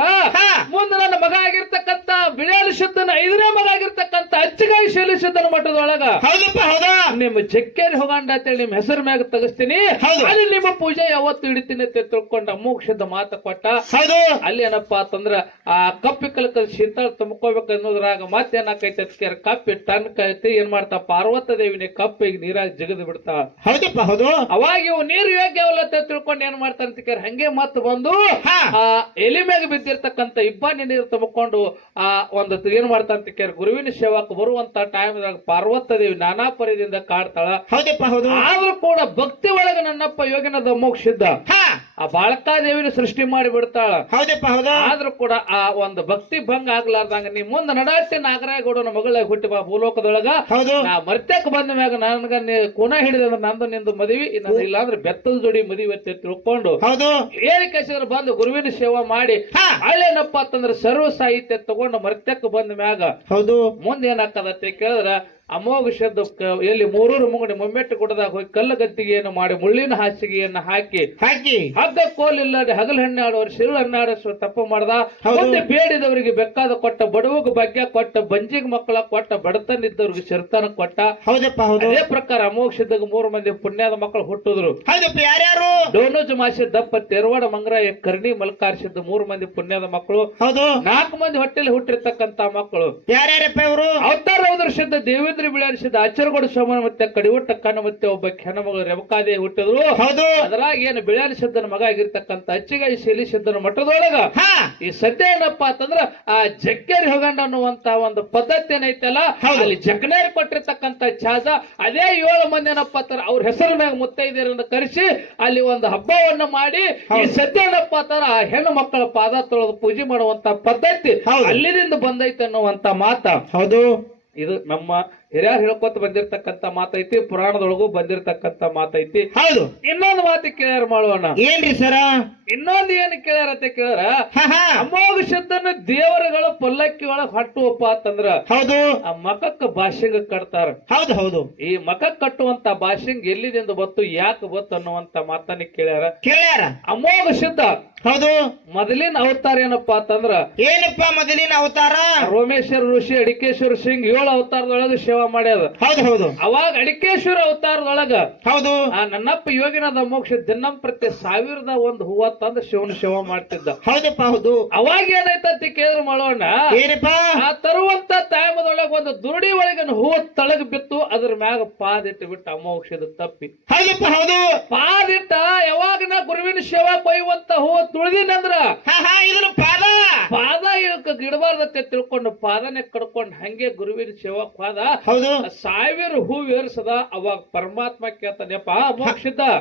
ಮುಂದೆ ನನ್ನ ಮಗ ಆಗಿರ್ತಕ್ಕಂತ ಬಿಳಿಯಲು ಶುದ್ಧನ ಐದನೇ ಮಗ ಆಗಿರ್ತಕ್ಕಂತ ಅಚ್ಚಗಾಯಿ ಶೈಲಿ ಶುದ್ಧನ ಮಠದೊಳಗ ಹೌದಪ್ಪ ಹೌದು. ನಿಮ್ಮ ಜಕ್ಕೇರಿ ಹೋಗಂಡ ಅಂತೇಳಿ ನಿಮ್ಮ ಹೆಸರು ಮ್ಯಾಗ ತಗಸ್ತೀನಿ. ಅಲ್ಲಿ ನಿಮ್ಮ ಪೂಜೆ ಯಾವತ್ತು ಹಿಡಿತೀನಿ ಅಂತ ತಿಳ್ಕೊಂಡ ಅಮೋಕ್ಷದ ಮಾತು ಕೊಟ್ಟ. ಅಲ್ಲಿ ಏನಪ್ಪಾ ಅಂತಂದ್ರ ಆ ಕಪ್ಪಿ ಕಲಕ ಶೀತಳ ತುಂಬ್ಕೋಬೇಕು ಅನ್ನೋದ್ರಾಗ ಮತ್ತೇನಾಕೈತಿ ಅದಕ್ಕೆ ಕಪ್ಪಿ ಟನ್ ಕೈತಿ ಏನ್ ಮಾಡ್ತಾ ಪಾರ್ವತ ದೇವಿನಿ ಕಪ್ಪಿಗೆ ನೀರಾಗ ಜಗದ್ ಬಿಡ್ತಾ. ಹೌದಪ್ಪ ಹೌದು. ಅವಾಗ ಇವು ನೀರು ಯೋಗ್ಯವಲ್ಲ ಅಂತ ತಿಳ್ಕೊಂಡು ಏನ್ ಮಾಡ್ತಾರ ಅಂತ ಹಂಗೆ ಮತ್ ಬಂದು ಆ ಎಲಿ ಮ್ಯಾಗ ಬಿದ್ದಿರ್ತಕ್ಕಂತ ಇಬ್ಬಾನಿ ನೀರು ತುಂಬಿಕೊಂಡು ಆ ಒಂದು ಏನ್ ಮಾಡ್ತಾ ಅಂತ ಕೇಳಿ ಗುರುವಿನ ಸೇವಾಕ್ ಬರುವಂತ ಟೈಮ್ದಾಗ ಪಾರ್ವತ ದೇವಿ ನಾನಾ ಪರಿದಿಂದ ಕಾಡ್ತಾಳ. ಹೌದಪ್ಪ ಹೌದು. ಆದ್ರೂ ಕೂಡ ಭಕ್ತಿ ಒಳಗ ನನ್ನಪ್ಪ ಯೋಗಿನ ಮೋಕ್ಷಿದ್ದ. ಆ ಬಾಳಕಾ ದೇವಿನ ಸೃಷ್ಟಿ ಮಾಡಿ ಬಿಡ್ತಾಳ. ಹೌದಪ್ಪ ಹೌದು. ಆದ್ರೂ ಕೂಡ ಆ ಒಂದು ಭಕ್ತಿ ಭಂಗ ಆಗ್ಲಾರ್ದಂಗ ನೀ ಮುಂದೆ ನಡಾಟಿ ನಾಗರಾಯಗೌಡನ ಮಗಳ ಹುಟ್ಟಿ ಬಾ ಭೂಲೋಕದೊಳಗ ನಾ ಮರ್ತ್ಯಕ್ ಬಂದ ಮ್ಯಾಗ ನನ್ಗ ಕುನ ಹಿಡಿದಂದ್ರ ನಂದು ನಿಂದು ಮದುವೆ ಇಲ್ಲ ಇಲ್ಲಾಂದ್ರೆ ಬೆತ್ತದ ಜೋಡಿ ಮದುವೆ ಅಂತ ತಿಳ್ಕೊಂಡು ಹೌದು. ಏನಕ್ಕೆ ಹಚ್ಚಿದ್ರು ಬಂದು ಗುರುವಿನ ಸೇವಾ ಮಾಡಿ ಹಳ್ಳೇನಪ್ಪ ಅಂತಂದ್ರೆ ಸರ್ವ ಸಾಹಿತ್ಯ ತಗೊಂಡು ಮರ್ತಕ್ ಬಂದ ಮ್ಯಾಗ ಹೌದು. ಮುಂದೆ ಕೇಳಿದ್ರ ಅಮೋಘ ಎಲ್ಲಿ ಮೂರೂರು ಮುಂಗಡಿ ಮುಮ್ಮೆಟ್ಟು ಕೊಡದಾಗ ಹೋಗಿ ಕಲ್ಲು ಗತ್ತಿಗೆಯನ್ನು ಮಾಡಿ ಮುಳ್ಳಿನ ಹಾಸಿಗೆಯನ್ನು ಹಾಕಿ ಹಾಕಿ. ಹಗ್ಗ ಕೋಲಿಲ್ಲದೆ ಹಗಲು ಹನ್ನೆರಡು ಶಿರು ಹಣ್ಣಾಡಿಸುವ ತಪ್ಪು ಮಾಡ್ದ? ಮತ್ತೆ ಮುಂದೆ ಬೇಡಿದವರಿಗೆ ಬೇಕಾದ ಕೊಟ್ಟ ಬಡವಗ ಭಾಗ್ಯ ಕೊಟ್ಟ ಬಂಜಿಗ್ ಮಕ್ಕಳ ಕೊಟ್ಟ ಬಡತನ ಇದ್ದವ್ರಿಗೆ ಶಿರತನ ಕೊಟ್ಟ? ಹೌದಪ್ಪ ಹೌದು. ಅದೇ ಪ್ರಕಾರ ಅಮೋಕ್ಷದಾಗ ಮೂರು ಮಂದಿ ಪುಣ್ಯದ ಮಕ್ಕಳು ಹುಟ್ಟಿದ್ರು. ಹೌದಪ್ಪ ಯಾರ್ಯಾರು? ಡೋನೋಜ್ ಮಾಸಿ ದಪ್ಪ ತೆರವಾಡ ಮಂಗರಾಯ ಕರ್ಣಿ ಮಲ್ಕಾರಿಸಿದ್ದು ಮೂರು ಮಂದಿ ಪುಣ್ಯದ ಮಕ್ಕಳು. ಹೌದು. ನಾಲ್ಕು ಮಂದಿ ಹೊಟ್ಟೆಲಿ ಹುಟ್ಟಿರ್ತಕ್ಕಂತ ಮಕ್ಕಳು. ಯಾರ್ಯಾರಪ್ಪ ಇವರು? ಅವತಾರ ಅವದರ್ಶದ ದೇವೇಂದ್ರ ಬಿಳಾರಿಸಿದ ಅಚ್ಚರಗೋಡ ಸೋಮನ ಮತ್ತೆ ಕಡಿವಟ್ಟ ಕಣ್ಣ ಮತ್ತೆ ಒಬ್ಬ ಹೆಣ್ಣಮಗಳು ರೆಬಕಾದೆ ಹುಟ್ಟಿದ್ರು. ಹೌದು. ಅದ್ರಾಗ ಏನು ಬಿಳಿಯಾರಿಸಿದ್ದನ ಮಗ ಆಗಿರ್ತಕ್ಕಂಥ ಅಚ್ಚಿಗಾಯಿ ಶೈಲಿ ಸಿದ್ದನ ಮಠದೊಳಗ ಈ ಸದ್ಯ ಏನಪ್ಪಾ ಅಂತಂದ್ರ ಆ ಜಗ್ಗೇರಿ ಹೋಗಂಡ ಅನ್ನುವಂತ ಒಂದು ಪದ್ಧತಿ ಏನೈತಲ್ಲ. ಅಲ್ಲಿ ಜಗ್ನೇರಿ ಕೊಟ್ಟಿರ್ತಕ್ಕಂಥ ಚಾಜ ಅದೇ ಏಳು ಮಂದಿ ಏನಪ್ಪಾ ಅಂತಾರ ಅವ್ರ ಹೆಸರ ಮ್ಯಾಗ ಮುತ್ತೈದೆಯರನ್ನ ಕರೆಸಿ ಅಲ್ಲಿ ಒಂದು ಹಬ್ಬವನ್ನ ಮಾಡಿ ಈ ಸತ್ಯ ಸದ್ಯ ಏನಪ್ಪಾ ಅಂತಾರ ಆ ಹೆಣ್ಣು ಮಕ್ಕಳ ಪಾದ ತೊಳೆದು ಪೂಜೆ ಮಾಡುವಂತ ಪದ್ಧತಿ ಅಲ್ಲಿಂದ ಅಲ್ಲಿದಿಂದ ಬಂದೈತೆ ಅನ್ನುವಂತ ಮಾತ. ಹೌದು. ಇದು ನಮ್ಮ ಹಿರಿಯರು ಹೇಳ್ಕೊತ ಬಂದಿರತಕ್ಕಂತ ಮಾತೈತಿ ಪುರಾಣದೊಳಗೂ ಬಂದಿರತಕ್ಕಂತ ಮಾತೈತಿ. ಹೌದು. ಇನ್ನೊಂದು ಮಾತು ಕೇಳ್ಯಾರ ಮಾಡೋಣ ಏನ್ರಿ ಸರ? ಇನ್ನೊಂದು ಏನ್ ಕೇಳ್ಯಾರ ಅಂತ ಹಾ ಅಮೋಘ ಶಬ್ದನ ದೇವರುಗಳು ಪಲ್ಲಕ್ಕಿ ಒಳಗ್ ಹಟ್ಟುವಪ್ಪ ಅಂತಂದ್ರ ಹೌದು. ಆ ಮಕಕ್ಕ ಭಾಷೆಗೆ ಕಟ್ತಾರ. ಹೌದು ಹೌದು. ಈ ಮಕ ಕಟ್ಟುವಂತ ಭಾಷೆಂಗ್ ಎಲ್ಲಿದಿಂದ ಬತ್ತು ಯಾಕೆ ಬತ್ತು ಅನ್ನುವಂತ ಮಾತನ್ನ ಕೇಳ್ಯಾರ. ಕೇಳ್ಯಾರ. ಅಮೋಘ ಶುದ್ಧ. ಹೌದು. ಮೊದಲಿನ ಅವತಾರ ಏನಪ್ಪಾ ಅಂತಂದ್ರ ಏನಪ್ಪ ಮೊದಲಿನ ಅವತಾರ? ರೋಮೇಶ್ವರ ಋಷಿ ಅಡಿಕೇಶ್ವರ ಸಿಂಗ್ ಏಳು ಅವತಾರದೊಳಗ ಸೇವಾ ಮಾಡ್ಯದ ಹೌದು ಹೌದು. ಅವಾಗ ಅಡಿಕೇಶ್ವರ ಅವತಾರದೊಳಗ ಹೌದು. ಆ ನನ್ನಪ್ಪ ಯೋಗಿನಾದ ಮೋಕ್ಷ ದಿನಂ ಪ್ರತಿ ಸಾವಿರದ ಒಂದು ಹೂವ ತಂದು ಶಿವನ ಸೇವಾ ಮಾಡ್ತಿದ್ದ. ಹೌದಪ್ಪ ಹೌದು. ಅವಾಗ ಏನಾಯ್ತಂತ ಕೇಳಿದ್ರು ಮಾಡೋಣ? ಏನಪ್ಪ? ಆ ತರುವಂತ ಟೈಮದೊಳಗ ಒಂದು ದುರುಡಿ ಒಳಗಿನ ಹೂವ ತಳಗ ಬಿತ್ತು ಅದ್ರ ಮ್ಯಾಗ ಪಾದಿಟ್ಟು ಬಿಟ್ಟು ಅಮೋಕ್ಷದ ತಪ್ಪಿ. ಹೌದಪ್ಪ ಹೌದು. ಪಾದಿಟ್ಟ ಯಾವಾಗ ನಾ ಗುರುವಿನ ಸೇವಾ ಕೊಯ್ಯುವಂತ ಹೂವ ತುಳಿದಿನಂದ್ರ ಪಾದ. ಪಾದ ಇಳಕ ಗಿಡಬಾರ್ದತ್ತೆ ತಿಳ್ಕೊಂಡು ಪಾದನೆ ಕಡ್ಕೊಂಡು ಹಂಗೆ ಗುರುವಿನ ಸೇವಾ ಹೋದ. ಹೌದು. ಸಾವಿರ ಹೂ ಏರ್ಸದ ಅವಾಗ ಪರಮಾತ್ಮ ಕೇಳ್ತಾನೆಪ್ಪ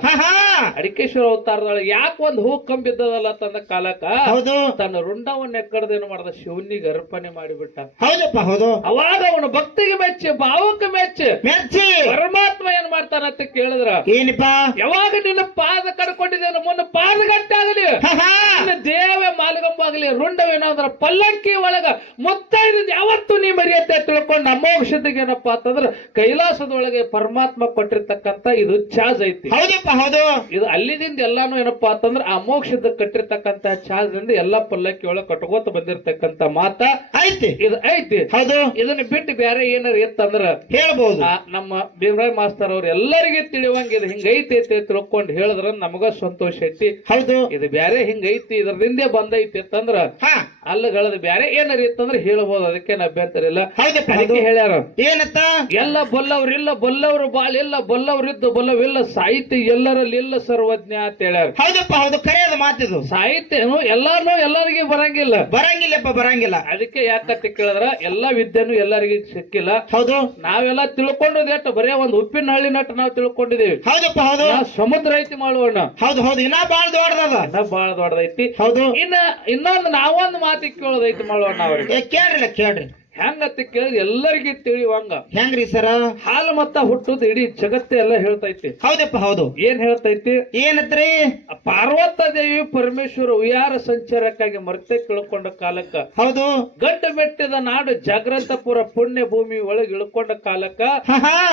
ಹಾ ಅಡಿಕೇಶ್ವರ ಅವತಾರದೊಳಗೆ ಯಾಕೆ ಒಂದ್ ಹೂ ಕಂಬಿದ್ದದಲ್ಲ ತನ್ನ ಕಾಲಕ್ಕ? ಹೌದು. ತನ್ನ ರುಂಡವನ್ನ ಎಕ್ಕಡದೇನು ಮಾಡ್ದ? ಶಿವನಿಗೆ ಅರ್ಪಣೆ ಮಾಡಿಬಿಟ್ಟ. ಹೌದಪ್ಪ ಹೌದು. ಅವಾಗ ಅವನು ಭಕ್ತಿಗೆ ಮೆಚ್ಚಿ ಭಾವಕ್ಕೆ ಮೆಚ್ಚಿ ಮೆಚ್ಚಿ. ಪರಮಾತ್ಮ ಏನ್ ಮಾಡ್ತಾನಂತ ಕೇಳಿದ್ರ? ಏನಪ್ಪ? ಯಾವಾಗ ನಿನ್ನ ಪಾದ ಕಡ್ಕೊಂಡಿದ್ದೇನೆ ಮುನ್ನ ಪಾದ ಗಟ್ಟಾಗಲಿ ದೇವ ಮಾಲಗಂಬಾಗಲಿ ರುಂಡವೇನಾದ್ರ ಪಲ್ಲಕ್ಕಿ ಒಳಗ ಮುತ್ತೈದಿಂದ ಯಾವತ್ತು ನೀ ಮರಿಯತ್ತೆ ತಿಳ್ಕೊಂಡು ಅಮೋಕ್ಷತೆಗೆ ಏನಪ್ಪಾ ಅಂತಂದ್ರೆ ಕೈಲಾಸದೊಳಗೆ ಪರಮಾತ್ಮ ಕೊಟ್ಟಿರ್ತಕ್ಕಂತ ಇದು ಚಾರ್ಜ್ ಐತಿ. ಹೌದಪ್ಪ ಹೌದು. ಇದು ಅಲ್ಲಿದಿಂದ ಎಲ್ಲಾನು ಏನಪ್ಪಾ ಅಂತಂದ್ರೆ ಆ ಮೋಕ್ಷದ ಕಟ್ಟಿರ್ತಕ್ಕಂತ ಇಂದ ಎಲ್ಲಾ ಪಲ್ಲಕ್ಕಿ ಒಳಗೆ ಕಟ್ಕೋತ ಬಂದಿರತಕ್ಕಂತ ಮಾತ ಐತಿ. ಇದು ಐತಿ. ಹೌದು. ಇದನ್ನ ಬಿಟ್ಟು ಬೇರೆ ಏನಾರ ಇತ್ತಂದ್ರ ಹೇಳ್ಬೋದು. ಆ ನಮ್ಮ ಭೀಮರಾಯ್ ಮಾಸ್ತರ್ ಅವ್ರ ಎಲ್ಲರಿಗೆ ತಿಳಿಯುವಂಗ ಇದು ಹಿಂಗೈತಿ ಐತಿ ತಿಳ್ಕೊಂಡು ಹೇಳಿದ್ರ ನಮಗ ಸಂತೋಷ ಐತಿ. ಹೌದು. ಇದು ಬೇರೆ ಹಿಂಗೈತಿ ಇದರಿಂದ ಬಂದೈತಿ ಅಂತಂದ್ರ ಹಾ. ಅಲ್ಲಗಳದ ಬ್ಯಾರೆ ಏನಾರ ಇತ್ತಂದ್ರೆ ಹೇಳ್ಬೋದು. ಅದಕ್ಕೇನು ಅಭ್ಯಂತರ ಇಲ್ಲ. ಹೌದಪ್ಪ ಅದಕ್ಕೆ ಹೌದು ಹೇಳ್ಯಾರ. ಏನತ್ತ? ಎಲ್ಲ ಬಲ್ಲವ್ರಿಲ್ಲ ಬಲ್ಲವರು ಬಾಳಿಲ್ಲ ಬಲ್ಲವರಿದ್ದು ಬಲ್ಲವಿಲ್ಲ ಸಾಹಿತ್ಯ ಎಲ್ಲರಲ್ಲಿ ಇಲ್ಲ ಸರ್ವಜ್ಞ ಅಂತ ಹೇಳ್ಯಾರ. ಹೌದಪ್ಪ ಹೌದು ಕರೆಯದ ಮಾತಿದು. ಸಾಹಿತ್ಯನು ಎಲ್ಲಾರು ಎಲ್ಲರಿಗೆ ಬರಂಗಿಲ್ಲ. ಬರಂಗಿಲ್ಲಪ್ಪ ಬರಂಗಿಲ್ಲ. ಅದಕ್ಕೆ ಯಾಕಂತ ಕೇಳಿದ್ರ ಎಲ್ಲಾ ವಿದ್ಯೆನು ಎಲ್ಲರಿಗೂ ಸಿಕ್ಕಿಲ್ಲ. ಹೌದು. ನಾವೆಲ್ಲ ತಿಳ್ಕೊಂಡದ್ ಎಷ್ಟು? ಬರೇ ಒಂದು ಉಪ್ಪಿನ ಹಳ್ಳಿ ನಟ್ಟು ನಾವು ತಿಳ್ಕೊಂಡಿದೀವಿ ಹೌದಪ್ಪ ಹೌದು. ಸಮುದ್ರ ಐತಿ ಮಾಡೋಣ ಹೌದು ಹೌದು. ಇನ್ನ ಬಾಳ ದೊಡ್ಡದ ಇನ್ನ ಬಾಳ ದೊಡ್ಡದೈತಿ. ಹೌದು. ಇನ್ನ ಇನ್ನೊಂದು ನಾವೊಂದು ಮಾತಿಗೆ ಕೇಳೋದೈತಿ ಮಳವಣ್ಣ ಅವ್ರಿಗೆ. ಏ ಕೇಳ್ರಿಲ್ಲ ಕೇಳ್ರಿ. ಹೆಂಗತ್ತ ಕೇಳಿದ್ರೆ ಎಲ್ಲರಿಗೂ ತಿಳಿಯುವಂಗ ಹೆಂಗ್ರಿ ಸರ? ಹಾಲು ಮತ್ತ ಹುಟ್ಟುದ ಇಡೀ ಜಗತ್ತೇ ಎಲ್ಲ ಹೇಳ್ತೈತಿ. ಹೌದಪ್ಪ ಹೌದು. ಏನ್ ಹೇಳ್ತೈತಿ? ಏನತ್ರಿ? ಪಾರ್ವತ ದೇವಿ ಪರಮೇಶ್ವರ ಉಯಾರ ಸಂಚಾರಕ್ಕಾಗಿ ಮರ್ತೆ ಕೇಳ್ಕೊಂಡ ಕಾಲಕ್ಕ. ಹೌದು. ಗಡ್ಡ ಬೆಟ್ಟದ ನಾಡು ಜಾಗ್ರತಪುರ ಪುಣ್ಯ ಭೂಮಿ ಒಳಗೆ ಇಳ್ಕೊಂಡ ಕಾಲಕ್ಕ.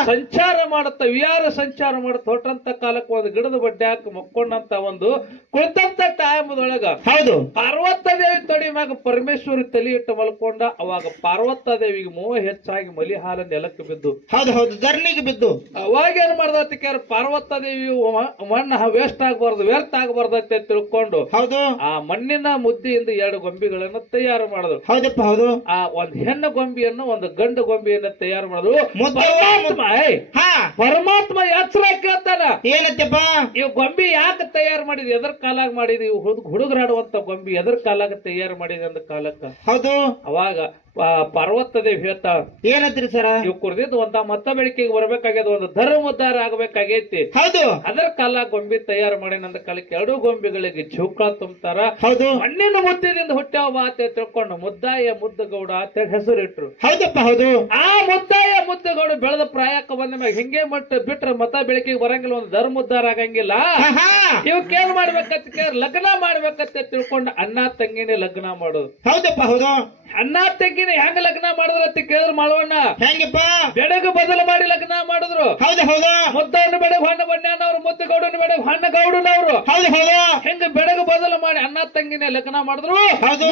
ಸಂಚಾರ ಮಾಡುತ್ತ ವಿಹಾರ ಸಂಚಾರ ಮಾಡುತ್ತ ಹೊಟ್ಟಂತ ಕಾಲಕ್ಕ ಒಂದು ಗಿಡದ ಬಡ್ಡೆ ಹಾಕಿ ಮಕ್ಕೊಂಡಂತ ಒಂದು ಕುಳಿತಂತ ಟೈಮದೊಳಗ ಹೌದು. ಪಾರ್ವತ ದೇವಿ ತೊಡಿ ಮ್ಯಾಗ ಪರಮೇಶ್ವರ ತಲೆ ಇಟ್ಟು ಮಲ್ಕೊಂಡ. ಅವಾಗ ಪಾರ್ವತ ದೇವಿಗೆ ಮೋಹ ಹೆಚ್ಚಾಗಿ ಮಲಿ ಹಾಲ ನೆಲಕ್ಕೆ ಬಿದ್ದು. ಹೌದು ಹೌದು ಧರ್ಣಿಗೆ ಬಿದ್ದು. ಅವಾಗ ಏನ್ ಪಾರ್ವತ ದೇವಿ ಮಣ್ಣ ವೇಸ್ಟ್ ಆಗ್ಬಾರ್ದು ವ್ಯರ್ಥ ಆಗ್ಬಾರ್ದು ಅಂತ ತಿಳ್ಕೊಂಡು ಹೌದು. ಆ ಮಣ್ಣಿನ ಮುದ್ದೆಯಿಂದ ಎರಡು ಗೊಂಬೆಗಳನ್ನು ತಯಾರು ಮಾಡಿದ್ರು. ಹೌದಪ್ಪ ಹೌದು. ಆ ಒಂದ್ ಹೆಣ್ಣು ಗೊಂಬೆಯನ್ನು ಒಂದು ಗಂಡು ಗೊಂಬೆಯನ್ನ ತಯಾರು ಮಾಡಿದ್ರು. ಪರಮಾತ್ಮ ಹಾ. ಪರಮಾತ್ಮ ಎಚ್ಚರ ಕೇಳ್ತಾನ. ಏನತ್ತಪ್ಪ ಇವ್ ಗೊಂಬಿ ಯಾಕೆ ತಯಾರು ಮಾಡಿದ್? ಎದ್ರ ಕಾಲಾಗ ಮಾಡಿದ್? ಹುಡುಗರಾಡುವಂತ ಗೊಂಬಿ ಎದ್ರ ಕಾಲಾಗ ತಯಾರು ಮಾಡಿದ ಅಂದ ಕಾಲಕ್ಕ. ಹೌದು. ಅವಾಗ ಪಾ- ಹೇಳ್ತಾ ಹೇಳ್ತಾಳ ಏನತ್ರಿ ಸರ? ಇವ್ ಕುರ್ದಿದ್ ಒಂದ ಮತ್ತ ಬೆಳಕಿಗೆ ಬರ್ಬೇಕಾಗ್ಯದ ಒಂದು ಧರ್ಮ ಉದ್ದಾರ ಆಗ್ಬೇಕಾಗೈತಿ. ಹೌದು. ಅದರ ಕಾಲ ಗೊಂಬೆ ತಯಾರು ಮಾಡಿ ಮಾಡಿನಂದ ಕಾಲಕ್ಕೆ ಎರಡು ಗೊಂಬೆಗಳಿಗೆ ಜೂಕ ತುಂಬತಾರ. ಹೌದು. ಮಣ್ಣಿನ ಮುದ್ದಿನಿಂದ ಹುಟ್ಟ್ಯಾವ ಮಾತೆ ತಿಳ್ಕೊಂಡು ಮುದ್ದಾಯ ಮುದ್ದಗೌಡ ಅಂತ ಹೆಸರಿಟ್ರು. ಹೌದಪ್ಪ ಹೌದು. ಆ ಮುದ್ದಾಯ ಮುದ್ದಗೌಡ ಬೆಳೆದ ಪ್ರಾಯಕ್ಕೆ ಬಂದ ಮ್ಯಾಗ ಹಿಂಗೆ ಮಟ್ಟ ಬಿಟ್ರೆ ಮತ ಬೆಳಕಿಗೆ ಬರಂಗಿಲ್ಲ ಒಂದು ಧರ್ಮ ಉದ್ದಾರ ಆಗಂಗಿಲ್ಲ ಇವಕ್ಕೇನ್ ಮಾಡ್ಬೇಕಂತ ಕೇಳಿ ಲಗ್ನ ಮಾಡ್ಬೇಕಂತ ತಿಳ್ಕೊಂಡು ಅಣ್ಣ ತಂಗಿನೇ ಲಗ್ನ ಮಾಡೋದು. ಹೌದಪ್ಪ ಹೌದು. ಅಣ್ಣ ತಂಗಿನ ಹೆಂಗ ಲಗ್ನ ಮಾಡಿದ್ರ ಅಂತ ಕೇಳಿದ್ರು ಮಾಡೋಣ ಹೆಂಗಪ್ಪ? ಬೆಡಗು ಬದಲು ಮಾಡಿ ಲಗ್ನ ಮಾಡಿದ್ರು. ಹೌದು ಹೌದು. ಹಣ್ಣ ಬಣ್ಣ ಹೊಣ್ಣ ಬಣ್ಣನವ್ರು ಮುದ್ದಗೌಡನ ಬೆಡಗ್ ಹಣ್ಣ ಗೌಡನವ್ರು. ಹೌದು ಹೌದು. ಹೆಂಗ ಬೆಡಗು ಬದಲು ಮಾಡಿ ಅಣ್ಣ ತಂಗಿನ ಲಗ್ನ ಮಾಡಿದ್ರು.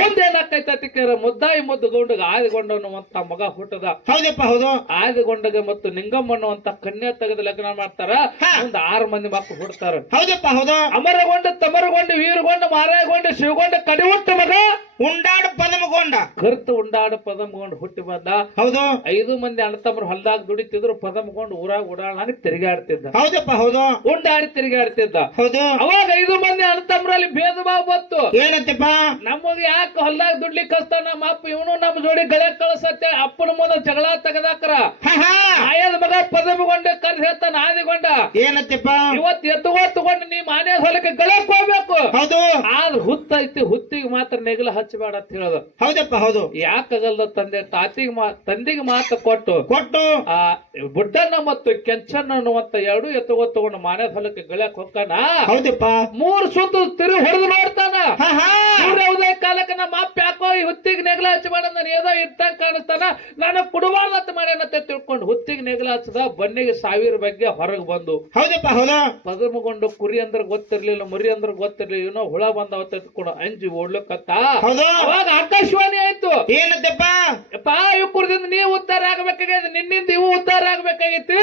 ಮುಂದೆ ಏನಾಗ್ತೈತೆ ಅಂತ ಕೇಳ ಮುದ್ದಾಯಿ ಮುದ್ದು ಗೌಡಗ ಆದಿಗೊಂಡ ಅನ್ನುವಂತ ಮಗ ಹುಟ್ಟದ. ಹೌದಪ್ಪ ಹೌದು. ಆದಿಗೊಂಡಗೆ ಮತ್ತು ನಿಂಗಮ್ಮ ಅನ್ನುವಂತ ಕನ್ಯಾ ತೆಗೆದು ಲಗ್ನ ಮಾಡ್ತಾರ. ಒಂದ್ ಆರು ಮಂದಿ ಮಕ್ಕಳು ಹುಡ್ತಾರ. ಹೌದಪ್ಪ ಹೌದು. ಅಮರಗೊಂಡ ತಮರಗೊಂಡ ವೀರಗೊಂಡ ಮಾರಾಯಗೊಂಡ ಶಿವಗೊಂಡ ಕಡಿಹುಟ್ಟ ಮಗ. ಉಂಡಾಡು ಪದಮಗೊಂಡ. ಕರ್ತು ಉಂಡಾಡ ಪದಮಗೊಂಡು ಹುಟ್ಟಿ ಬಂದ. ಹೌದು. ಐದು ಮಂದಿ ಅಣ್ಣತಮ್ಮರು ಹೊಲದಾಗ ದುಡಿತಿದ್ರು ಪದಮಗೊಂಡು ಊರಾಗ ಉಡಾಳಾಗಿ ತಿರುಗಾಡ್ತಿದ್ದ. ಹೌದಪ್ಪ ಹೌದು. ಉಂಡಾಡಿ ತಿರುಗಾಡ್ತಿದ್ದ. ಹೌದು. ಅವಾಗ ಐದು ಮಂದಿ ಅಣ್ಣತಮ್ಮರಲ್ಲಿ ಭೇದ ಭಾವ ಬಂತು. ಏನತ್ತಪ್ಪ ನಮಗ್ ಯಾಕೆ ಹೊಲದಾಗ ದುಡ್ಲಿ ಕಷ್ಟ? ನಮ್ಮ ಅಪ್ಪ ಇವನು ನಮ್ಮ ಜೋಡಿ ಗಳಕ್ ಕಳಿಸತ್ತೆ. ಅಪ್ಪನ ಮುಂದೆ ಜಗಳ ತೆಗದಾಕ್ರ. ಆಯದ ಮಗ ಪದಮಗೊಂಡ ಕರ್ದು ಹೇಳ್ತಾನ ಆದಿಗೊಂಡ ಏನತ್ತಪ್ಪ ಇವತ್ತು ಎತ್ತುಗೋ ತಗೊಂಡು ನೀ ಮನೆ ಹೊಲಕ್ಕೆ ಗಳಕ್ ಹೋಗ್ಬೇಕು ಹೌದು. ಆದ್ರ ಹುತ್ತೈತಿ ಹುತ್ತಿಗೆ ಮಾತ್ರ ನೆಗಲ ಹಚ್ಚಬೇಡ ಅಂತ ಹೇಳೋದು. ಹೌದಪ್ಪ ಹೌದು. ಯಾಕಾಗಲ್ದ ತಂದೆ ತಾತಿಗೆ ಮಾ ತಂದಿಗೆ ಮಾತು ಕೊಟ್ಟು ಕೊಟ್ಟು. ಆ ಬುಡ್ಡನ್ನ ಮತ್ತು ಕೆಂಚನ್ನ ಅನ್ನುವಂತ ಎರಡು ಎತ್ತುಗೋ ತಗೊಂಡು ಮನೆ ಹೊಲಕ್ಕೆ ಗಳಕ್ ಹೋಗ್ತಾನ? ಹೌದಪ್ಪ. ಮೂರ್ ಸುತ್ತು ತಿರು ಹೊಡೆದು ನೋಡ್ತಾನ? ಯಾವುದೇ ಕಾಲಕ್ಕೆ ನಮ್ಮ ಅಪ್ಪ ಯಾಕೋ ಈ ಹುತ್ತಿಗೆ ನೆಗಲ ಹಚ್ಚಬೇಡ ನಾನು ಏನೋ ಇದ್ದಂಗ ಕಾಣಿಸ್ತಾನ? ನಾನು ಮನೆ ಮಾಡ್ಯಾನಂತ ತಿಳ್ಕೊಂಡು ಹುತ್ತಿಗೆ ನೆಗಲ ಹಚ್ಚದ ಬನ್ನಿಗೆ ಸಾವಿರ ಬಗ್ಗೆ ಹೊರಗೆ ಬಂದು. ಹೌದಪ್ಪ ಹೌದಾ? ಪದಮಗೊಂಡು ಕುರಿ ಅಂದ್ರೆ ಗೊತ್ತಿರ್ಲಿಲ್ಲ ಮರಿ ಅಂದ್ರೆ ಗೊತ್ತಿರ್ಲಿಲ್ಲ ಏನೋ ಹುಳ ಬಂದ ತಿಳ್ಕೊಂಡು ಅಂಜಿ ಓಡ್ಲಕ್ಕತ್ತ ಅವಾಗ ಆಕಾಶವಾಣಿ ಆಯ್ತು. ಏನತ್ತಪ್ಪ ಇವ್ ಕುರಿದಿಂದ ನೀವು ಉದ್ಧಾರ ಆಗ್ಬೇಕಾಗೈತಿ ನಿನ್ನಿಂದ ಇವು ಉದ್ಧಾರ ಆಗ್ಬೇಕಾಗೈತಿ.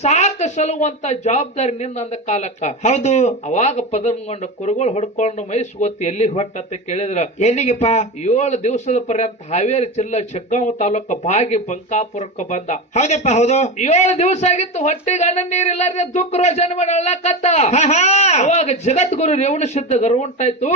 ಸಾಕು ಸಲುವಂತ ಜವಾಬ್ದಾರಿ ನಿಂದ ಅಂದ ಕಾಲಕ್ಕ. ಹೌದು. ಅವಾಗ ಪದಮಗೊಂಡ ಕುರುಗಳು ಹೊಡ್ಕೊಂಡು ಮೈಸ್ಗೊತ್ತಿ ಎಲ್ಲಿ ಹೊಟ್ಟತ್ತೆ ಕೇಳಿದ್ರ ಎಲ್ಲಿಗೆಪ್ಪ? ಏಳು ದಿವಸದ ಪರ್ಯಂತ ಹಾವೇರಿ ಜಿಲ್ಲಾ ಚಿಕ್ಕಮ್ಮ ತಾಲೂಕ ಬಾಗಿ ಬಂಕಾಪುರಕ್ಕೆ ಬಂದ. ಹೌದಪ್ಪ ಹೌದು. ಏಳು ದಿವಸ ಆಗಿತ್ತು ಹೊಟ್ಟೆಗೆ ಅನ್ನ ನೀರಿಲ್ಲಾರ್ದೆ ದುಃಖ ರೋಜನ ಮಾಡಿ ಅಳ್ಳಕತ್ತ ಹಾ ಹಾ. ಅವಾಗ ಜಗದ್ಗುರು ರೇವಣ ಸಿದ್ಧ ಗರ್ವಂಟಾಯ್ತು